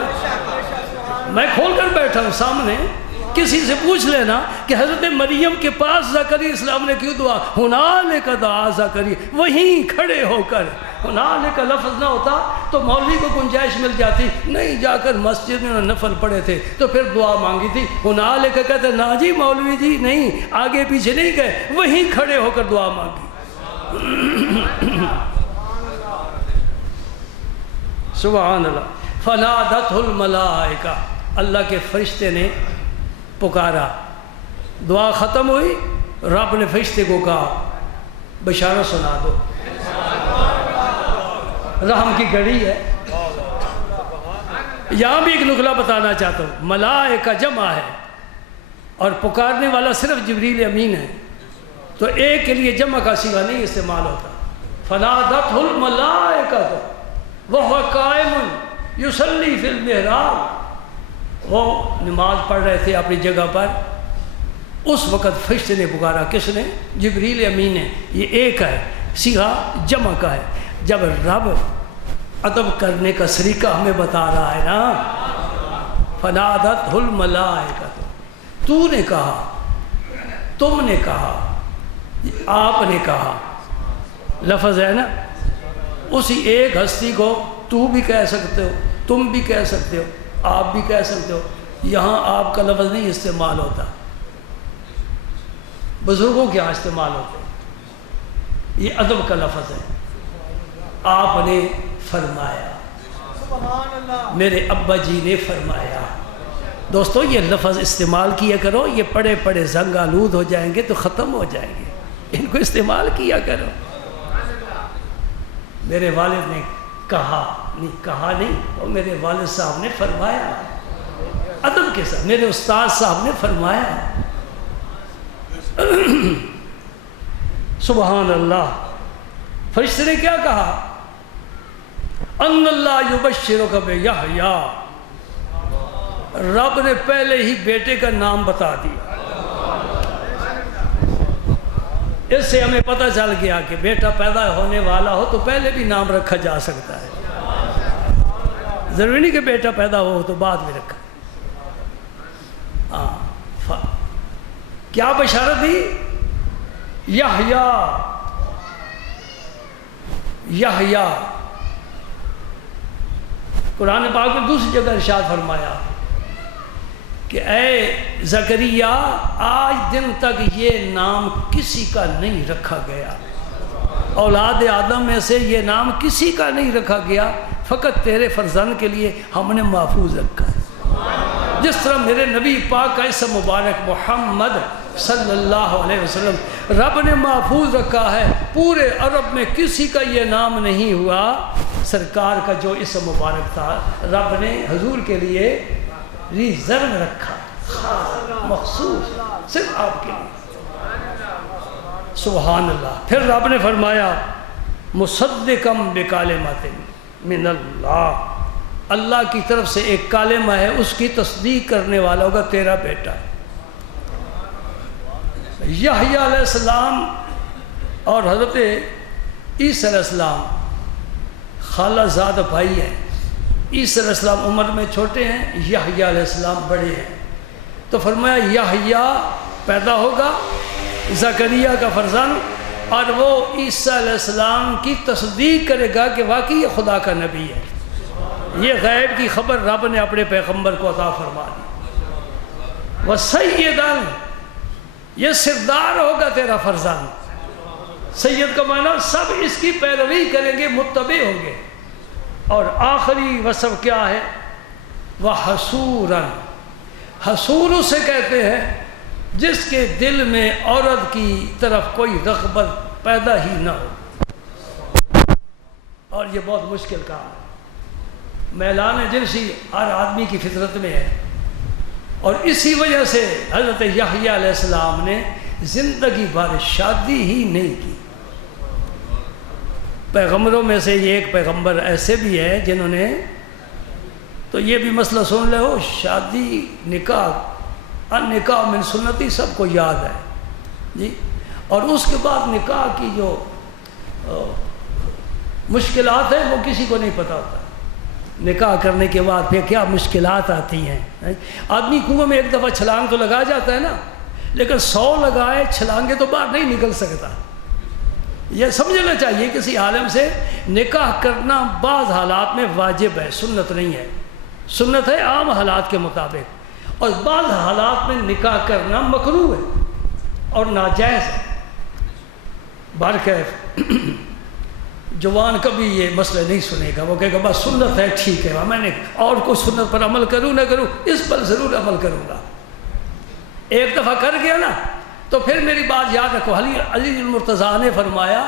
میں کھول کر بیٹھا ہوں سامنے، کسی سے پوچھ لینا کہ حضرت مریم کے پاس زکریا اسلام نے کیوں دعا، ہنالک دعا زکریا، وہیں کھڑے ہو کر۔ ہنالک لفظ نہ ہوتا تو مولوی کو گنجائش مل جاتی، نہیں جا کر مسجد میں نفل پڑھے تھے تو پھر دعا مانگی تھی۔ ہنالک کہتے نا جی مولوی جی نہیں، آگے پیچھے نہیں گئے، وہیں کھڑے ہو کر دعا مانگی۔ سبحان اللہ۔ فنادتہ الملائکہ، اللہ کے فرشتے نے پکارا، دعا ختم ہوئی، رب نے فرشتے کو کہا بشارت سنا دو۔ رحم کی گھڑی ہے۔ یہاں بھی ایک نقلہ بتانا چاہتا ہوں، ملائکہ جمع ہے اور پکارنے والا صرف جبریل امین ہے، تو ایک کے لیے جمع کا صیغہ نہیں استعمال ہوتا۔ فنادتہ الملائکہ وہو قائم یصلی فی المحراب، وہ نماز پڑھ رہے تھے اپنی جگہ پر، اس وقت فرشتے نے پکارا۔ کس نے؟ جبریل امین نے۔ یہ ایک ہے، صیغہ جمع کا ہے۔ جب رب ادب کرنے کا طریقہ ہمیں بتا رہا ہے نا، فنادتہ الملائکہ، تو نے کہا، تم نے کہا، آپ نے کہا، لفظ ہے نا، اسی ایک ہستی کو تو بھی کہہ سکتے ہو، تم بھی کہہ سکتے ہو، آپ بھی کہہ سکتے ہو۔ یہاں آپ کا لفظ نہیں استعمال ہوتا، بزرگوں کے یہاں استعمال ہوتا ہے، یہ ادب کا لفظ ہے۔ آپ نے فرمایا، میرے ابا جی نے فرمایا۔ دوستو یہ لفظ استعمال کیا کرو، یہ پڑے پڑے زنگ آلود ہو جائیں گے تو ختم ہو جائیں گے، ان کو استعمال کیا کرو۔ میرے والد نے کہا نہیں، اور میرے والد صاحب نے فرمایا، ادب کے ساتھ میرے استاد صاحب نے فرمایا۔ سبحان اللہ۔ فرشتے نے کیا کہا؟ ان اللہ یبشرک بیحییٰ، رب نے پہلے ہی بیٹے کا نام بتا دیا۔ اس سے ہمیں پتہ چل گیا کہ بیٹا پیدا ہونے والا ہو تو پہلے بھی نام رکھا جا سکتا ہے، ضروری نہیں کہ بیٹا پیدا ہو تو بعد میں رکھا۔ کیا بشارت دی؟ یحییٰ۔ قرآن پاک میں دوسری جگہ ارشاد فرمایا کہ اے زکریا، آج دن تک یہ نام کسی کا نہیں رکھا گیا، اولاد آدم میں سے یہ نام کسی کا نہیں رکھا گیا، فقط تیرے فرزند کے لیے ہم نے محفوظ رکھا۔ جس طرح میرے نبی پاک کا اسم مبارک محمد صلی اللہ علیہ وسلم رب نے محفوظ رکھا ہے، پورے عرب میں کسی کا یہ نام نہیں ہوا، سرکار کا جو اسم مبارک تھا رب نے حضور کے لیے ریزرو رکھا، مخصوص صرف آپ کے لیے۔ سبحان اللہ۔ پھر رب نے فرمایا مصدقم بکلمات من اللہ، اللہ کی طرف سے ایک کلمہ ہے، اس کی تصدیق کرنے والا ہوگا تیرا بیٹا۔ یحییٰ علیہ السلام اور حضرت عیسیٰ علیہ السلام خالہ زاد بھائی ہیں۔ عیسیٰ علیہ السلام عمر میں چھوٹے ہیں، یحییٰ علیہ السلام بڑے ہیں، تو فرمایا یحییٰ پیدا ہوگا زکریا کا فرزند، اور وہ عیسیٰ علیہ السلام کی تصدیق کرے گا کہ واقعی یہ خدا کا نبی ہے۔ یہ غیب کی خبر رب نے اپنے پیغمبر کو عطا فرما دی۔ وَسَيِّدًا، یہ سردار ہوگا تیرا فرزند، سید کا معنی سب اس کی پیروی کریں گے، متبع ہوں گے۔ اور آخری وصف کیا ہے؟ وَحَسُورًا، حسور اسے کہتے ہیں جس کے دل میں عورت کی طرف کوئی رغبت پیدا ہی نہ ہو۔ اور یہ بہت مشکل کام ہے، میلان جنسی ہر آدمی کی فطرت میں ہے، اور اسی وجہ سے حضرت یحییٰ علیہ السلام نے زندگی بھر شادی ہی نہیں کی۔ پیغمبروں میں سے یہ ایک پیغمبر ایسے بھی ہے جنہوں نے، تو یہ بھی مسئلہ سن لے ہو، شادی نکاح، النکاح من سنتی سب کو یاد ہے جی، اور اس کے بعد نکاح کی جو مشکلات ہیں وہ کسی کو نہیں پتہ ہوتا۔ نکاح کرنے کے بعد پھر کیا مشکلات آتی ہیں۔ آدمی کنویں میں ایک دفعہ چھلانگ تو لگا جاتا ہے نا، لیکن 100 لگائے چھلانگے تو باہر نہیں نکل سکتا۔ یہ سمجھنا چاہیے کسی عالم سے، نکاح کرنا بعض حالات میں واجب ہے، سنت نہیں ہے۔ سنت ہے عام حالات کے مطابق، اور بعض حالات میں نکاح کرنا مکروہ ہے اور ناجائز ہے۔ برکیف جوان کبھی یہ مسئلہ نہیں سنے گا، وہ کہے گا بس سنت ہے ٹھیک ہے، میں نے اور کوئی سنت پر عمل کروں نہ کروں، اس پر ضرور عمل کروں گا۔ ایک دفعہ کر گیا نا تو پھر میری بات یاد رکھو، علی المرتضیٰ نے فرمایا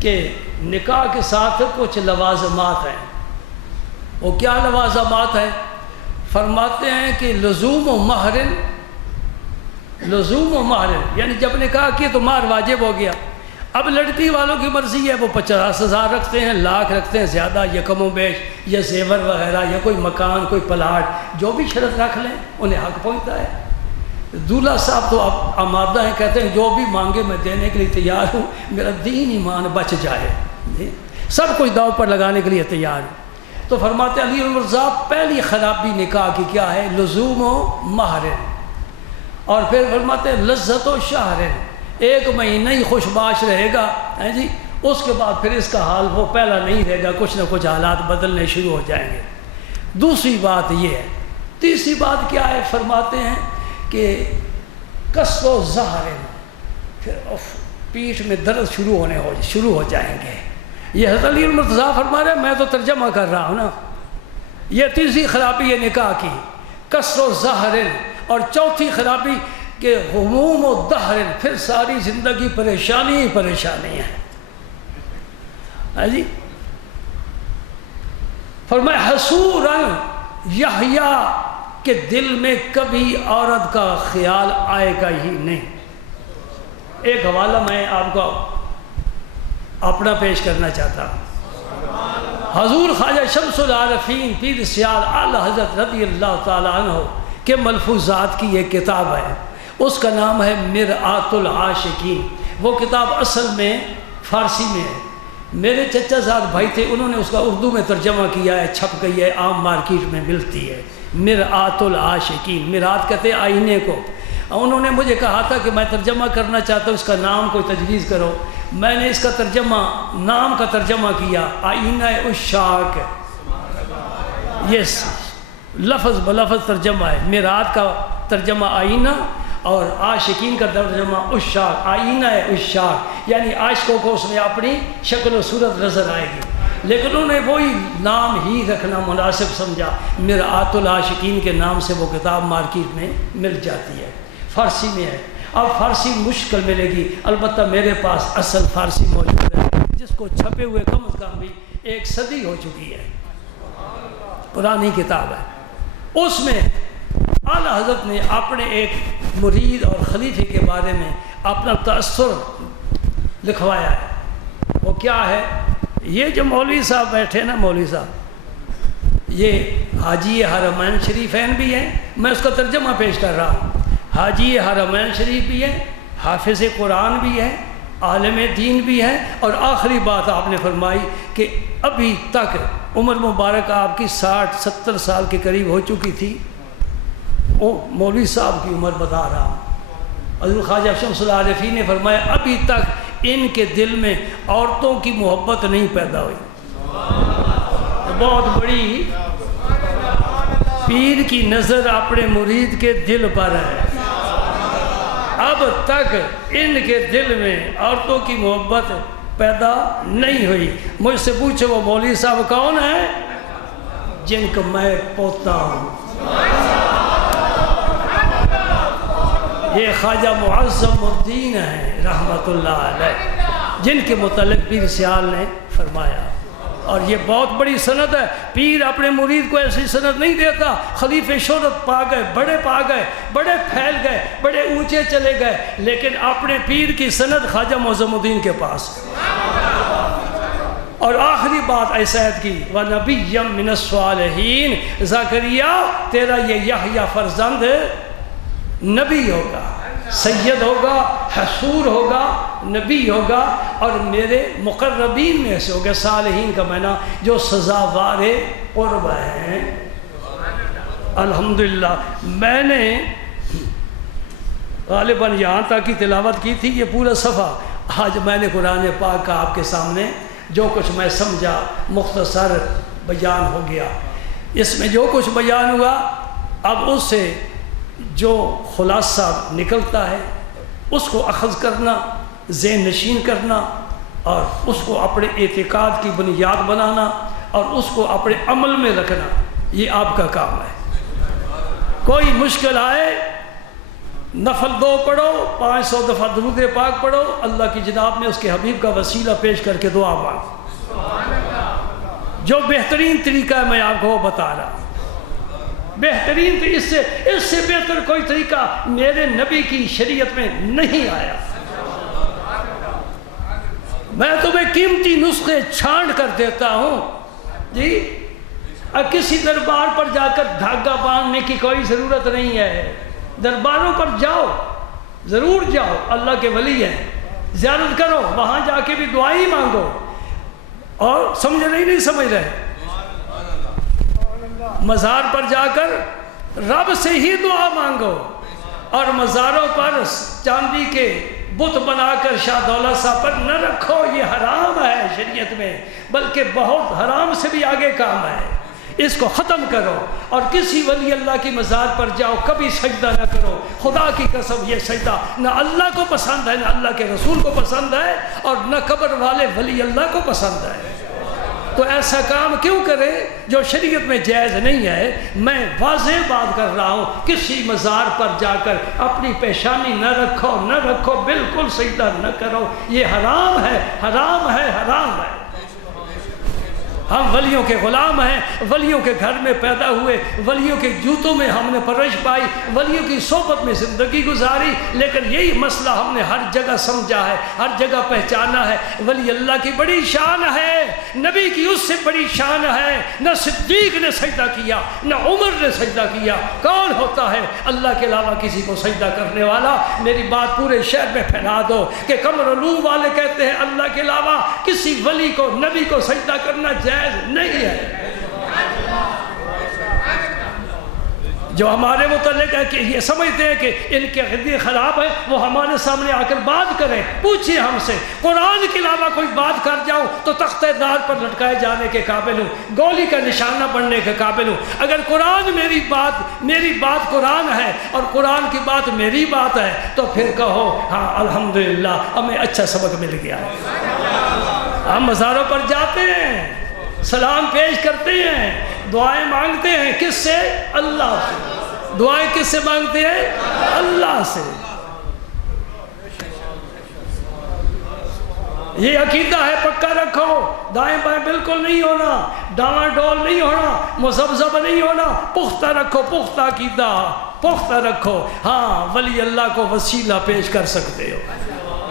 کہ نکاح کے ساتھ کچھ لوازمات ہیں۔ وہ کیا لوازمات ہیں؟ فرماتے ہیں کہ لزوم و مہر، لزوم و مہر یعنی جب نکاح کیے تو مہر واجب ہو گیا۔ اب لڑکی والوں کی مرضی ہے، وہ 50,000 رکھتے ہیں، لاکھ رکھتے ہیں زیادہ، یا کم و بیش، یا زیور وغیرہ، یا کوئی مکان، کوئی پلاٹ، جو بھی شرط رکھ لیں انہیں حق پہنچتا ہے۔ دولہا صاحب تو اب آمادہ ہیں، کہتے ہیں جو بھی مانگے میں دینے کے لیے تیار ہوں، میرا دین ایمان بچ جائے، سب کچھ داؤ پر لگانے کے لیے تیار ہوں۔ تو فرماتے علی المرتضیٰ پہلی خرابی نکاح کی کیا ہے؟ لزوم و مہر، اور پھر فرماتے لذت و شہر، 1 مہینہ ہی خوش باش رہے گا جی، اس کے بعد پھر اس کا حال وہ پہلا نہیں رہے گا، کچھ نہ کچھ حالات بدلنے شروع ہو جائیں گے۔ دوسری بات یہ ہے۔ تیسری بات کیا ہے؟ فرماتے ہیں کہ کسر و ظہر، پھر پیٹھ میں درد شروع ہو جائیں گے۔ یہ حضرت علی المرتضیٰ فرما رہے ہیں، میں تو ترجمہ کر رہا ہوں نا۔ یہ تیسری خرابی ہے نکاح کی، کسر و ظہر، اور چوتھی خرابی کہ غموم و دہر، پھر ساری زندگی پریشانی ہی پریشانی ہے جی۔ فرمایا حسوراً، یحییٰ کے دل میں کبھی عورت کا خیال آئے گا ہی نہیں۔ ایک حوالہ میں آپ کو اپنا پیش کرنا چاہتا ہوں۔ حضور خواجہ شمس العارفین پیر سیال اعلی حضرت رضی اللہ تعالیٰ عنہ کے ملفوظات کی ایک کتاب ہے، اس کا نام ہے مرآت العاشقین۔ وہ کتاب اصل میں فارسی میں ہے، میرے چچا زاد بھائی تھے، انہوں نے اس کا اردو میں ترجمہ کیا ہے، چھپ گئی ہے، عام مارکیٹ میں ملتی ہے۔ مرآت العاشقین، مرآت کہتے ہیں آئینے کو۔ انہوں نے مجھے کہا تھا کہ میں ترجمہ کرنا چاہتا ہوں، اس کا نام کوئی تجویز کرو۔ میں نے اس کا ترجمہ، نام کا ترجمہ کیا آئینہ عشاق۔ یہ لفظ بلفظ ترجمہ ہے، مرآت کا ترجمہ آئینہ اور عاشقین کا ترجمہ عشاق، آئینہ عشاق، یعنی عاشقوں کو اس میں اپنی شکل و صورت نظر آئے گی، لیکن انہوں نے وہی نام ہی رکھنا مناسب سمجھا، مرآت العاشقین کے نام سے وہ کتاب مارکیٹ میں مل جاتی ہے، فارسی میں ہے۔ اب فارسی مشکل ملے گی، البتہ میرے پاس اصل فارسی موجود ہے، جس کو چھپے ہوئے کم از کم بھی 1 صدی ہو چکی ہے، پرانی کتاب ہے۔ اس میں اعلیٰ حضرت نے اپنے ایک مرید اور خلیفے کے بارے میں اپنا تأثر لکھوایا ہے۔ وہ کیا ہے؟ یہ جو مولوی صاحب بیٹھے نا، مولوی صاحب، یہ حاجی حرمین شریفین بھی ہیں، میں اس کا ترجمہ پیش کر رہا ہوں۔ حاجی حرمین شریف بھی ہے، حافظ قرآن بھی ہے، عالم دین بھی ہے، اور آخری بات آپ نے فرمائی کہ ابھی تک عمر مبارک آپ کی 60-70 سال کے قریب ہو چکی تھی۔ وہ مولوی صاحب کی عمر بتا رہا ہوں۔ حضرت خواجہ شمس العارفین نے فرمایا ابھی تک ان کے دل میں عورتوں کی محبت نہیں پیدا ہوئی۔ بہت بڑی پیر کی نظر اپنے مرید کے دل پر ہے۔ اب تک ان کے دل میں عورتوں کی محبت پیدا نہیں ہوئی۔ مجھ سے پوچھو وہ مولوی صاحب کون ہیں؟ جن کا میں پوتا ہوں۔ یہ خواجہ معظم الدین ہیں رحمت اللہ علیہ، جن کے متعلق پیر سیال نے فرمایا، اور یہ بہت بڑی سند ہے۔ پیر اپنے مرید کو ایسی سند نہیں دیتا۔ خلیفہ شہرت پا گئے، بڑے پھیل گئے، بڑے اونچے چلے گئے، لیکن اپنے پیر کی سند خواجہ معظم الدین کے پاس۔ اور آخری بات ایسید کی، وَنَبِيًّا مِّنَ الصَّالِحِينَ، زکریا تیرا یہ یحییٰ فرزند نبی ہوگا، سید ہوگا، حصور ہوگا، نبی ہوگا، اور میرے مقربین میں سے ہوگا۔ صالحین کا معنی جو سزاوار قرب ہیں۔ الحمدللہ میں نے غالباً یہاں تک کی تلاوت کی تھی، یہ پورا صفحہ آج میں نے قرآن پاک کا آپ کے سامنے جو کچھ میں سمجھا مختصر بیان ہو گیا۔ اس میں جو کچھ بیان ہوا، اب اس سے جو خلاصہ نکلتا ہے اس کو اخذ کرنا، ذہن نشین کرنا، اور اس کو اپنے اعتقاد کی بنیاد بنانا، اور اس کو اپنے عمل میں رکھنا، یہ آپ کا کام ہے۔ کوئی مشکل آئے، نفل 2 پڑھو، 500 دفعہ درود پاک پڑھو، اللہ کی جناب میں اس کے حبیب کا وسیلہ پیش کر کے دعا مانگو۔ جو بہترین طریقہ ہے میں آپ کو بتا رہا ہوں، بہترین، اس سے بہتر کوئی طریقہ میرے نبی کی شریعت میں نہیں آیا۔ میں تمہیں قیمتی نسخے چھانٹ کر دیتا ہوں جی۔ اب کسی دربار پر جا کر دھاگا باندھنے کی کوئی ضرورت نہیں ہے۔ درباروں پر جاؤ، ضرور جاؤ، اللہ کے ولی ہیں، زیارت کرو، وہاں جا کے بھی دعائیں مانگو، اور سمجھ نہیں سمجھ رہے، مزار پر جا کر رب سے ہی دعا مانگو، اور مزاروں پر چاندی کے بت بنا کر شاہ دولت صاحب پر نہ رکھو، یہ حرام ہے شریعت میں، بلکہ بہت حرام سے بھی آگے کام ہے۔ اس کو ختم کرو، اور کسی ولی اللہ کی مزار پر جاؤ، کبھی سجدہ نہ کرو۔ خدا کی قسم یہ سجدہ نہ اللہ کو پسند ہے، نہ اللہ کے رسول کو پسند ہے، اور نہ قبر والے ولی اللہ کو پسند ہے۔ تو ایسا کام کیوں کرے جو شریعت میں جائز نہیں ہے؟ میں واضح بات کر رہا ہوں، کسی مزار پر جا کر اپنی پیشانی نہ رکھو، بالکل سجدہ نہ کرو، یہ حرام ہے، حرام ہے، حرام ہے۔ ہم ولیوں کے غلام ہیں، ولیوں کے گھر میں پیدا ہوئے، ولیوں کے جوتوں میں ہم نے پرورش پائی، ولیوں کی صحبت میں زندگی گزاری، لیکن یہی مسئلہ ہم نے ہر جگہ سمجھا ہے، ہر جگہ پہچانا ہے۔ ولی اللہ کی بڑی شان ہے، نبی کی اس سے بڑی شان ہے۔ نہ صدیق نے سجدہ کیا، نہ عمر نے سجدہ کیا۔ کون ہوتا ہے اللہ کے علاوہ کسی کو سجدہ کرنے والا؟ میری بات پورے شہر میں پھیلا دو کہ قمر علوم والے کہتے ہیں اللہ کے علاوہ کسی ولی کو، نبی کو سجدہ کرنا جائز نہیں ہے۔ جو ہمارے متعلق ہے کہ یہ سمجھتے ہیں کہ ان کے عقیدے خراب ہے، وہ ہمارے سامنے آ کر بات کریں، پوچھیں ہم سے۔ قرآن کے علاوہ کوئی بات کر جاؤں تو تختہ دار پر لٹکائے جانے کے قابل ہوں، گولی کا نشانہ بننے کے قابل ہوں۔ اگر قرآن میری بات قرآن ہے، اور قرآن کی بات میری بات ہے، تو پھر کہو ہاں الحمدللہ ہمیں اچھا سبق مل گیا ہے۔ ہم مزاروں پر جاتے ہیں، سلام پیش کرتے ہیں، دعائیں مانگتے ہیں، کس سے؟ اللہ سے۔ دعائیں کس سے مانگتے ہیں؟ اللہ سے۔ یہ عقیدہ ہے، پکا رکھو۔ دائیں بائیں بالکل نہیں ہونا، ڈاواں ڈول نہیں ہونا، مذبذب نہیں ہونا، پختہ رکھو، پختہ عقیدہ پختہ رکھو۔ ہاں ولی اللہ کو وسیلہ پیش کر سکتے ہو۔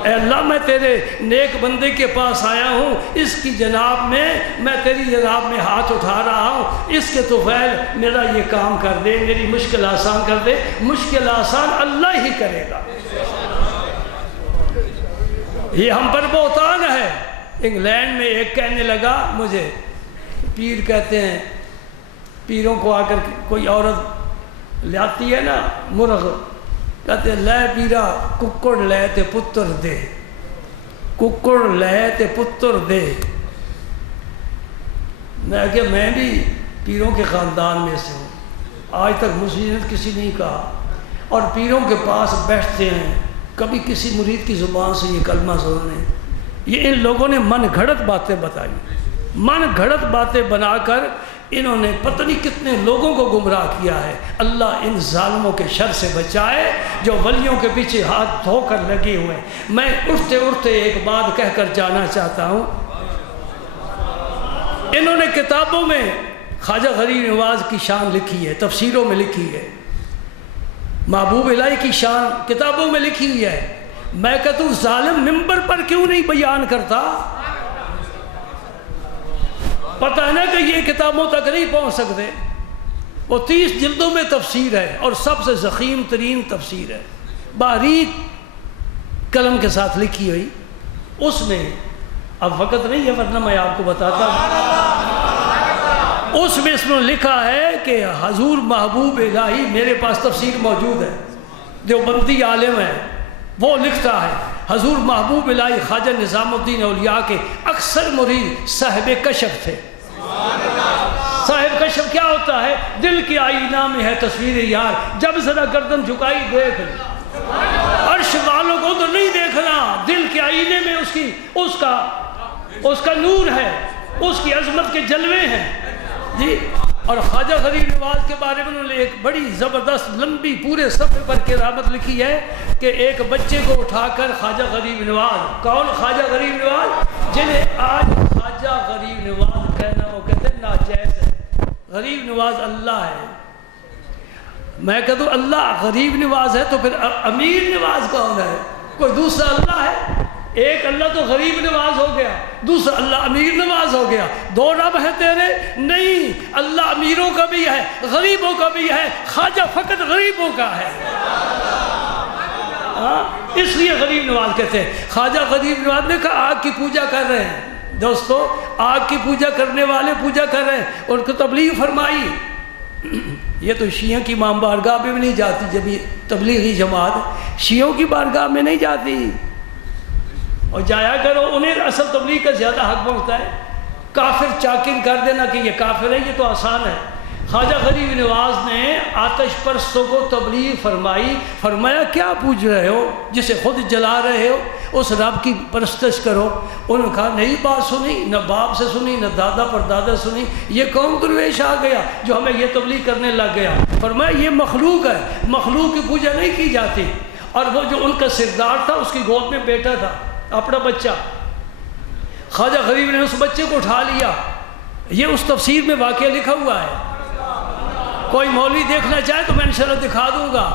اے اللہ میں تیرے نیک بندے کے پاس آیا ہوں، اس کی جناب میں تیری جناب میں ہاتھ اٹھا رہا ہوں، اس کے طفیل میرا یہ کام کر دے، میری مشکل آسان کر دے۔ مشکل آسان اللہ ہی کرے گا۔ یہ ہم پر بہتان ہے۔ انگلینڈ میں ایک کہنے لگا مجھے، پیر کہتے ہیں، پیروں کو آ کر کوئی عورت لے آتی ہے نا مرغ، کہتے ہیں لے پیرا ککڑ لے تے پتر دے، ککڑ لے تے پتر دے۔ میں کہ میں بھی پیروں کے خاندان میں سے ہوں، آج تک مجھے کسی نہیں کہا، اور پیروں کے پاس بیٹھتے ہیں، کبھی کسی مرید کی زبان سے یہ کلمہ سنا نہیں. یہ ان لوگوں نے من گھڑت باتیں بتائی، من گھڑت باتیں بنا کر انہوں نے پتہ نہیں کتنے لوگوں کو گمراہ کیا ہے. اللہ ان ظالموں کے شر سے بچائے جو ولیوں کے پیچھے ہاتھ دھو کر لگے ہوئے. میں اٹھتے اٹھتے ایک بات کہہ کر جانا چاہتا ہوں. انہوں نے کتابوں میں خواجہ غریب نواز کی شان لکھی ہے، تفسیروں میں لکھی ہے، محبوب الہی کی شان کتابوں میں لکھی ہوئی ہے. میں کہتا ہوں ظالم ممبر پر کیوں نہیں بیان کرتا؟ پتہ ہے نا کہ یہ کتابوں تک نہیں پہنچ سکتے. وہ 30 جلدوں میں تفسیر ہے اور سب سے ضخیم ترین تفسیر ہے، باریک قلم کے ساتھ لکھی ہوئی. اس میں اب وقت نہیں ہے ورنہ میں آپ کو بتاتا ہوں. اس میں اس نے لکھا ہے کہ حضور محبوب الہی، میرے پاس تفسیر موجود ہے، دیوبندی عالم ہے، وہ لکھتا ہے حضور محبوب الہی خواجہ نظام الدین اولیاء کے اکثر مرید صاحب کشف تھے. صاحب کشف کیا ہوتا ہے؟ دل کی آئینہ میں ہے تصویر یار، جب ذرا گردن جھکائی دیکھ لی. عرش والوں کو تو نہیں دیکھنا، دل کے آئینے میں اس کا نور ہے، اس کی عظمت کے جلوے ہیں جی. اور خواجہ غریب نواز کے بارے میں انہوں نے ایک بڑی زبردست لمبی پورے صفحے پر کرامت لکھی ہے کہ ایک بچے کو اٹھا کر خواجہ غریب نواز، کون خواجہ غریب نواز؟ جنہیں آج خواجہ غریب نواز کہنا وہ کہتے ہیں ناجائز ہے. غریب نواز اللہ ہے. میں کہتا ہوں اللہ غریب نواز ہے تو پھر امیر نواز کون ہے؟ کوئی دوسرا اللہ ہے؟ ایک اللہ تو غریب نواز ہو گیا، دوسرا اللہ امیر نواز ہو گیا. 2 رب ہے تیرے؟ نہیں، اللہ امیروں کا بھی ہے، غریبوں کا بھی ہے، خواجہ فقط غریبوں کا ہے. اس لیے غریب نواز کہتے ہیں. خواجہ غریب نواز نے کہا آگ کی پوجا کر رہے ہیں. دوستو آگ کی پوجا کرنے والے پوجا کر رہے ہیں. ان کو تبلیغ فرمائی. یہ تو شیعہ کی امام بارگاہ میں بھی نہیں جاتی، جب یہ تبلیغی جماعت شیعوں کی بارگاہ میں نہیں جاتی. اور جایا کرو، انہیں اصل تبلیغ کا زیادہ حق پہنچتا ہے. کافر چاکن کر دینا کہ یہ کافر ہے، یہ تو آسان ہے. خواجہ غریب نواز نے آتش پرستوں کو تبلیغ فرمائی. فرمایا کیا پوج رہے ہو جسے خود جلا رہے ہو؟ اس رب کی پرستش کرو. انہوں نے کہا نہیں بات سنی، نہ باپ سے سنی، نہ دادا پر دادا سنی. یہ کون درویش آ گیا جو ہمیں یہ تبلیغ کرنے لگ گیا؟ فرمایا یہ مخلوق ہے، مخلوق کی پوجا نہیں کی جاتی. اور وہ جو ان کا سردار تھا اس کی گود میں بیٹا تھا، اپنا بچہ. خواجہ غریب نے اس بچے کو اٹھا لیا. یہ اس تفسیر میں واقعہ لکھا ہوا ہے. کوئی مولوی دیکھنا چاہے تو میں انشاءاللہ دکھا دوں گا.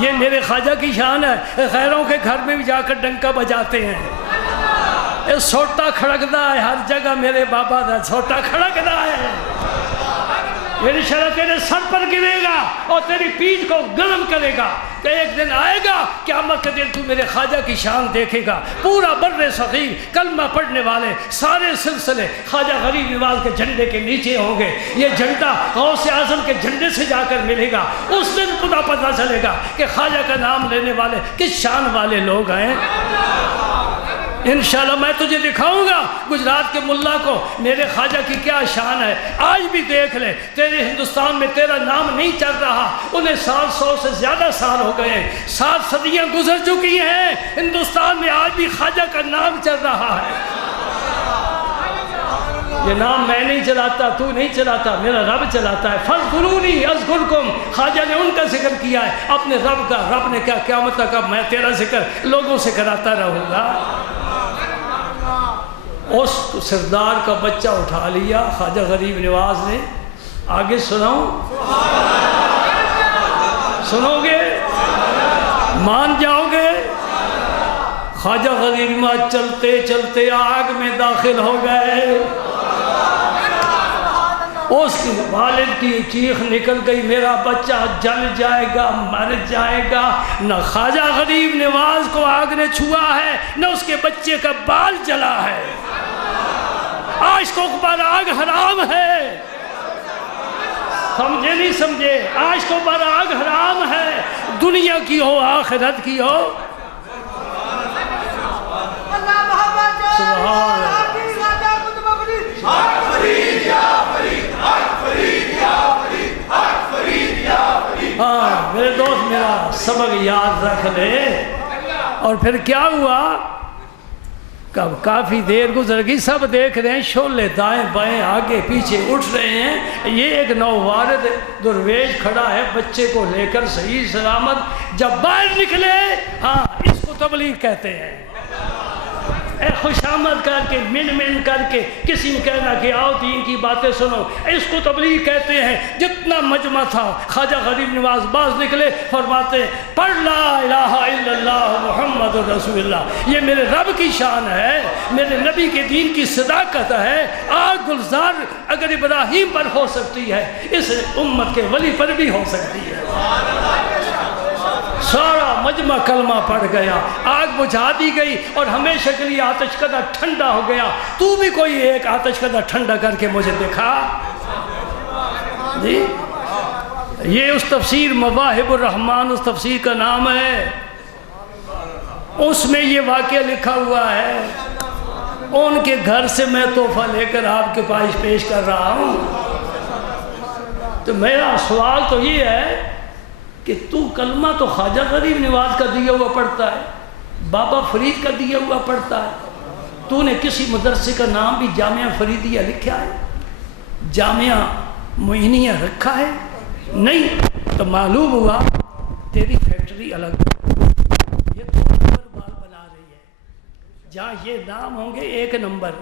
یہ میرے خواجہ کی شان ہے. غیروں کے گھر میں بھی جا کر ڈنکا بجاتے ہیں. یہ سوٹا کھڑکدا ہے ہر جگہ، میرے بابا دا سوٹا کھڑکدا ہے. انشاءاللہ تیرے سر پر گرے گا اور تیری پیٹھ کو گرم کرے گا کہ ایک دن آئے گا قیامت کے دن تو میرے خواجہ کی شان دیکھے گا. پورا بر صغیر کلمہ پڑھنے والے سارے سلسلے خواجہ غریب نواز کے جھنڈے کے نیچے ہوں گے. یہ جھنڈا غوث اعظم کے جھنڈے سے جا کر ملے گا. اس دن خدا پتہ چلے گا کہ خواجہ کا نام لینے والے کس شان والے لوگ ہیں. انشاءاللہ میں تجھے دکھاؤں گا گجرات کے ملا کو میرے خواجہ کی کیا شان ہے. آج بھی دیکھ لے، تیرے ہندوستان میں تیرا نام نہیں چل رہا. انہیں 700 سے زیادہ سال ہو گئے ہیں، 7 صدیاں گزر چکی ہیں. ہندوستان میں آج بھی خواجہ کا نام چل رہا ہے. یہ نام میں نہیں چلاتا، تو نہیں چلاتا، میرا رب چلاتا ہے. فاذکرونی اذکرکم. خواجہ نے ان کا ذکر کیا ہے اپنے رب کا. رب نے کیا قیامت تک اب میں تیرا ذکر لوگوں سے کراتا رہوں گا. اس سردار کا بچہ اٹھا لیا خواجہ غریب نواز نے. آگے سناؤں؟ سنو گے؟ مان جاؤ گے؟ خواجہ غریب نواز چلتے چلتے آگ میں داخل ہو گئے. اس کی والد کی چیخ نکل گئی میرا بچہ جل جائے گا، مر جائے گا. نہ خواجہ غریب نواز کو آگ نے چھوا ہے، نہ اس کے بچے کا بال جلا ہے. عاشقوں پر آگ حرام ہے. سمجھے نہیں سمجھے؟ عاشقوں پر آگ حرام ہے، دنیا کی ہو آخرت کی ہو. سبحان اللہ. ہاں میرے دوست، میرا سبق یاد رکھ لے. اور پھر کیا ہوا؟ کب کافی دیر گزر گئی، سب دیکھ رہے ہیں، شعلے دائیں بائیں آگے پیچھے اٹھ رہے ہیں، یہ ایک نووارد درویش کھڑا ہے بچے کو لے کر صحیح سلامت۔ جب باہر نکلے، ہاں اس کو تبلیغ کہتے ہیں۔ اے خوش آمد کر کے، من کر کے کسی نے کہنا کہ آؤ دین کی باتیں سنو، اس کو تبلیغ کہتے ہیں۔ جتنا مجمع تھا، خواجہ غریب نواز باز نکلے، فرماتے ہیں پڑھ لا الہ الا اللہ محمد رسول اللہ، یہ میرے رب کی شان ہے، میرے نبی کے دین کی صداقت ہے۔ آگ گلزار اگر ابراہیم پر ہو سکتی ہے، اس امت کے ولی پر بھی ہو سکتی ہے۔ سارا مجمع کلمہ پڑھ گیا، آگ بجھا دی گئی اور ہمیشہ کے لیے آتش کدہ ٹھنڈا ہو گیا۔ تو بھی کوئی ایک آتش کدہ ٹھنڈا کر کے مجھے دکھا جی۔ یہ اس تفسیر مواہب الرحمن، اس تفسیر کا نام ہے، اس میں یہ واقعہ لکھا ہوا ہے۔ ان کے گھر سے میں تحفہ لے کر آپ کے پاس پیش کر رہا ہوں۔ تو میرا سوال تو یہ ہے کہ تو کلمہ تو خواجہ غریب نواز کا دیا ہوا پڑھتا ہے، بابا فرید کا دیا ہوا پڑھتا ہے، تو نے کسی مدرسے کا نام بھی جامعہ فریدیہ لکھا ہے، جامعہ معینیہ رکھا ہے؟ نہیں، تو معلوم ہوا تیری فیکٹری الگ ہے، یہ 2 نمبر مال بنا رہی ہے۔ جہاں یہ نام ہوں گے 1 نمبر،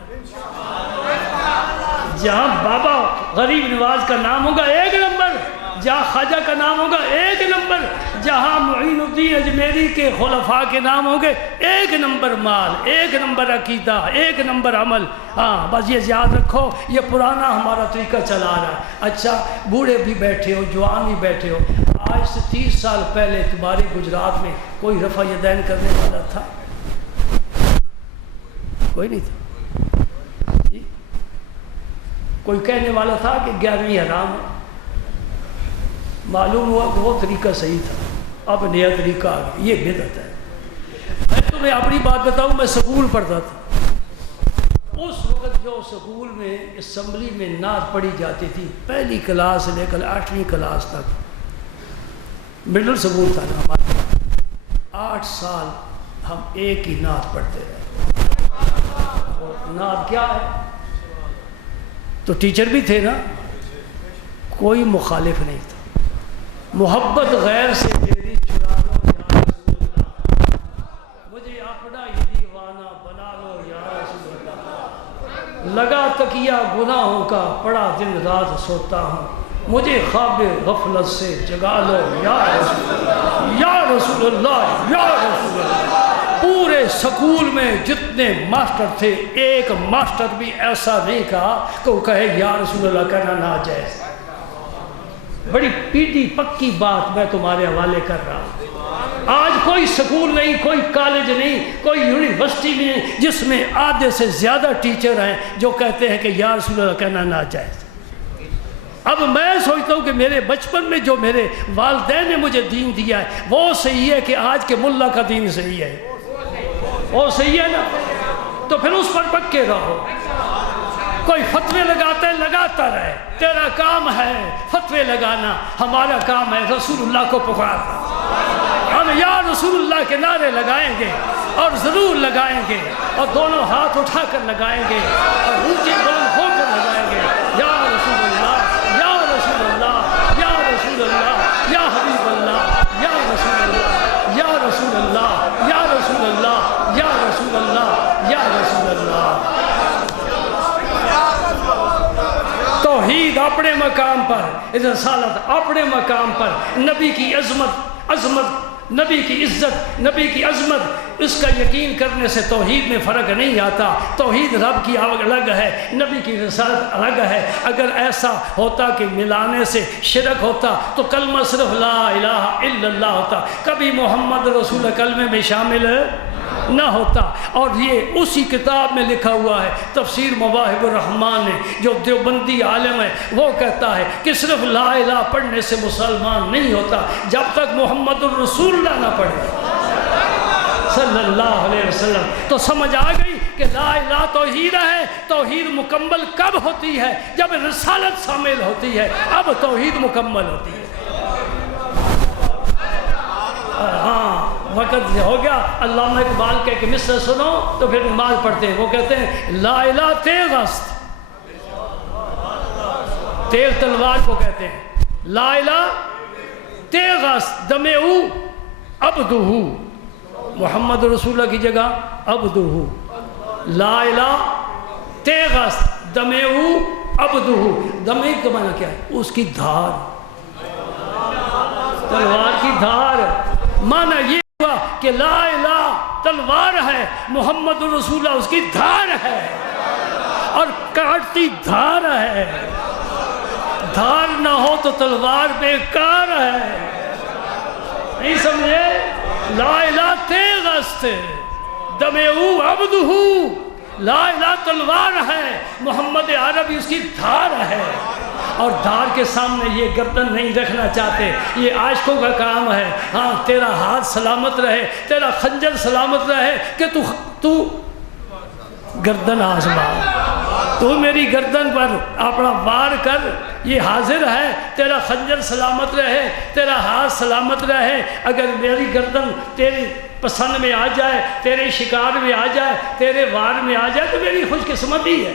جہاں بابا غریب نواز کا نام ہوگا 1 نمبر، جہاں خواجہ کا نام ہوگا 1 نمبر، جہاں معین الدین اجمیری کے خلفاء کے نام ہوں گے 1 نمبر مال، 1 نمبر عقیدہ، 1 نمبر عمل۔ ہاں بس یہ یاد رکھو، یہ پرانا ہمارا طریقہ چلا رہا ہے۔ اچھا، بوڑھے بھی بیٹھے ہو، جوان بھی بیٹھے ہو، آج سے 30 سال پہلے تمہارے گجرات میں کوئی رفع یدین کرنے والا تھا؟ کوئی نہیں تھا جی؟ کوئی کہنے والا تھا کہ 11ویں حرام ہے؟ معلوم ہوا کہ وہ طریقہ صحیح تھا، اب نیا طریقہ آ گیا، یہ بدعت ہے۔ میں تمہیں اپنی بات بتاؤں، میں سکول پڑھتا تھا، اس وقت جو سکول میں اسمبلی میں نعت پڑھی جاتی تھی، 1 کلاس سے لے کر 8ویں کلاس تک، مڈل سکول تھا نا ہمارا، 8 سال ہم ایک ہی نعت پڑھتے رہے۔ نعت کیا ہے؟ تو ٹیچر بھی تھے نا، کوئی مخالف نہیں تھا۔ محبت غیر سے تیری چرا لو یا رسول اللہ، مجھے اپنا ہی دیوانہ بنا لو یا رسول اللہ، لگا تکیہ گناہوں کا، پڑا دن رات سوتا ہوں، مجھے خواب غفلت سے جگا لو یا رسول اللہ، یا رسول اللہ، یا رسول اللہ۔ پورے سکول میں جتنے ماسٹر تھے، ایک ماسٹر بھی ایسا نہیں کہا کہ وہ کہے یا رسول اللہ کہنا ناجائز۔ بڑی پیٹی پکی بات میں تمہارے حوالے کر رہا ہوں۔ آج کوئی سکول نہیں، کوئی کالج نہیں، کوئی یونیورسٹی نہیں جس میں آدھے سے زیادہ ٹیچر ہیں جو کہتے ہیں کہ یا رسول اللہ کہنا ناجائز۔ اب میں سوچتا ہوں کہ میرے بچپن میں جو میرے والدین نے مجھے دین دیا ہے وہ صحیح ہے کہ آج کے ملا کا دین صحیح ہے؟ وہ صحیح ہے نا؟ تو پھر اس پر پکے رہو۔ کوئی فتوے لگاتا ہے، لگاتا رہے، تیرا کام ہے فتوے لگانا، ہمارا کام ہے رسول اللہ کو پکارنا۔ ہم یا رسول اللہ کے نعرے لگائیں گے اور ضرور لگائیں گے، اور دونوں ہاتھ اٹھا کر لگائیں گے اور اونچے بلند ہو کر لگائیں گے، یا رسول اللہ، یا رسول اللہ، یا رسول اللہ، یا حبیب اللہ، یا رسول اللہ، یا رسول اللہ، یا رسول اللہ، یا رسول اللہ، یا رسول اللہ۔ توحید اپنے مقام پر، رسالت اپنے مقام پر، نبی کی عظمت، نبی کی عزت، نبی کی عظمت، اس کا یقین کرنے سے توحید میں فرق نہیں آتا۔ توحید رب کی الگ ہے، نبی کی رسالت الگ ہے۔ اگر ایسا ہوتا کہ ملانے سے شرک ہوتا تو کلمہ صرف لا الہ الا اللہ ہوتا، کبھی محمد رسول کلمے میں شامل نہ ہوتا۔ اور یہ اسی کتاب میں لکھا ہوا ہے، تفسیر مواہب الرحمن ہے، جو دیوبندی عالم ہے وہ کہتا ہے کہ صرف لا الہ پڑھنے سے مسلمان نہیں ہوتا جب تک محمد الرسول اللہ نہ پڑھے صلی اللہ علیہ وسلم۔ تو سمجھ آ گئی کہ لا الہ توحید ہے۔ توحید مکمل کب ہوتی ہے؟ جب رسالت شامل ہوتی ہے، اب توحید مکمل ہوتی ہے۔ ہاں وقت ہو گیا، علامہ اقبال کے کہ مصرع سنو تو پھر نماز پڑھتے ہیں. وہ کہتے ہیں لا الہ تیغ است، تیغ تلوار کو کہتے ہیں. لا الہ تیغ است دم او عبدہ، محمد رسول اللہ کی جگہ عبدہ. لا الہ تیغ است دم او عبدہ. دم کا معنی کیا ہے؟ اس کی دھار، تلوار کی دھار. معنی یہ ہوا کہ لا الہ تلوار ہے، محمد رسول اللہ اس کی دھار ہے، اور کاٹتی دھار ہے. دھار نہ ہو تو تلوار بیکار ہے. نہیں سمجھے؟ لا الہ تیغ است دم او عبدہ. لا الہ تلوار ہے، محمد عربی اس کی دھار ہے. اور دھار کے سامنے یہ گردن نہیں رکھنا چاہتے، یہ عاشقوں کا کام ہے. ہاں تیرا ہاتھ سلامت رہے، تیرا خنجر سلامت رہے، کہ تو گردن آزما، تو میری گردن پر اپنا وار کر، یہ حاضر ہے. تیرا خنجر سلامت رہے، تیرا ہاتھ سلامت رہے. اگر میری گردن تیری پسند میں آ جائے، تیرے شکار میں آ جائے، تیرے وار میں آ جائے، تو میری خوش قسمتی ہے.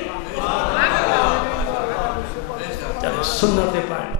چلو سنتیں پڑھ لو.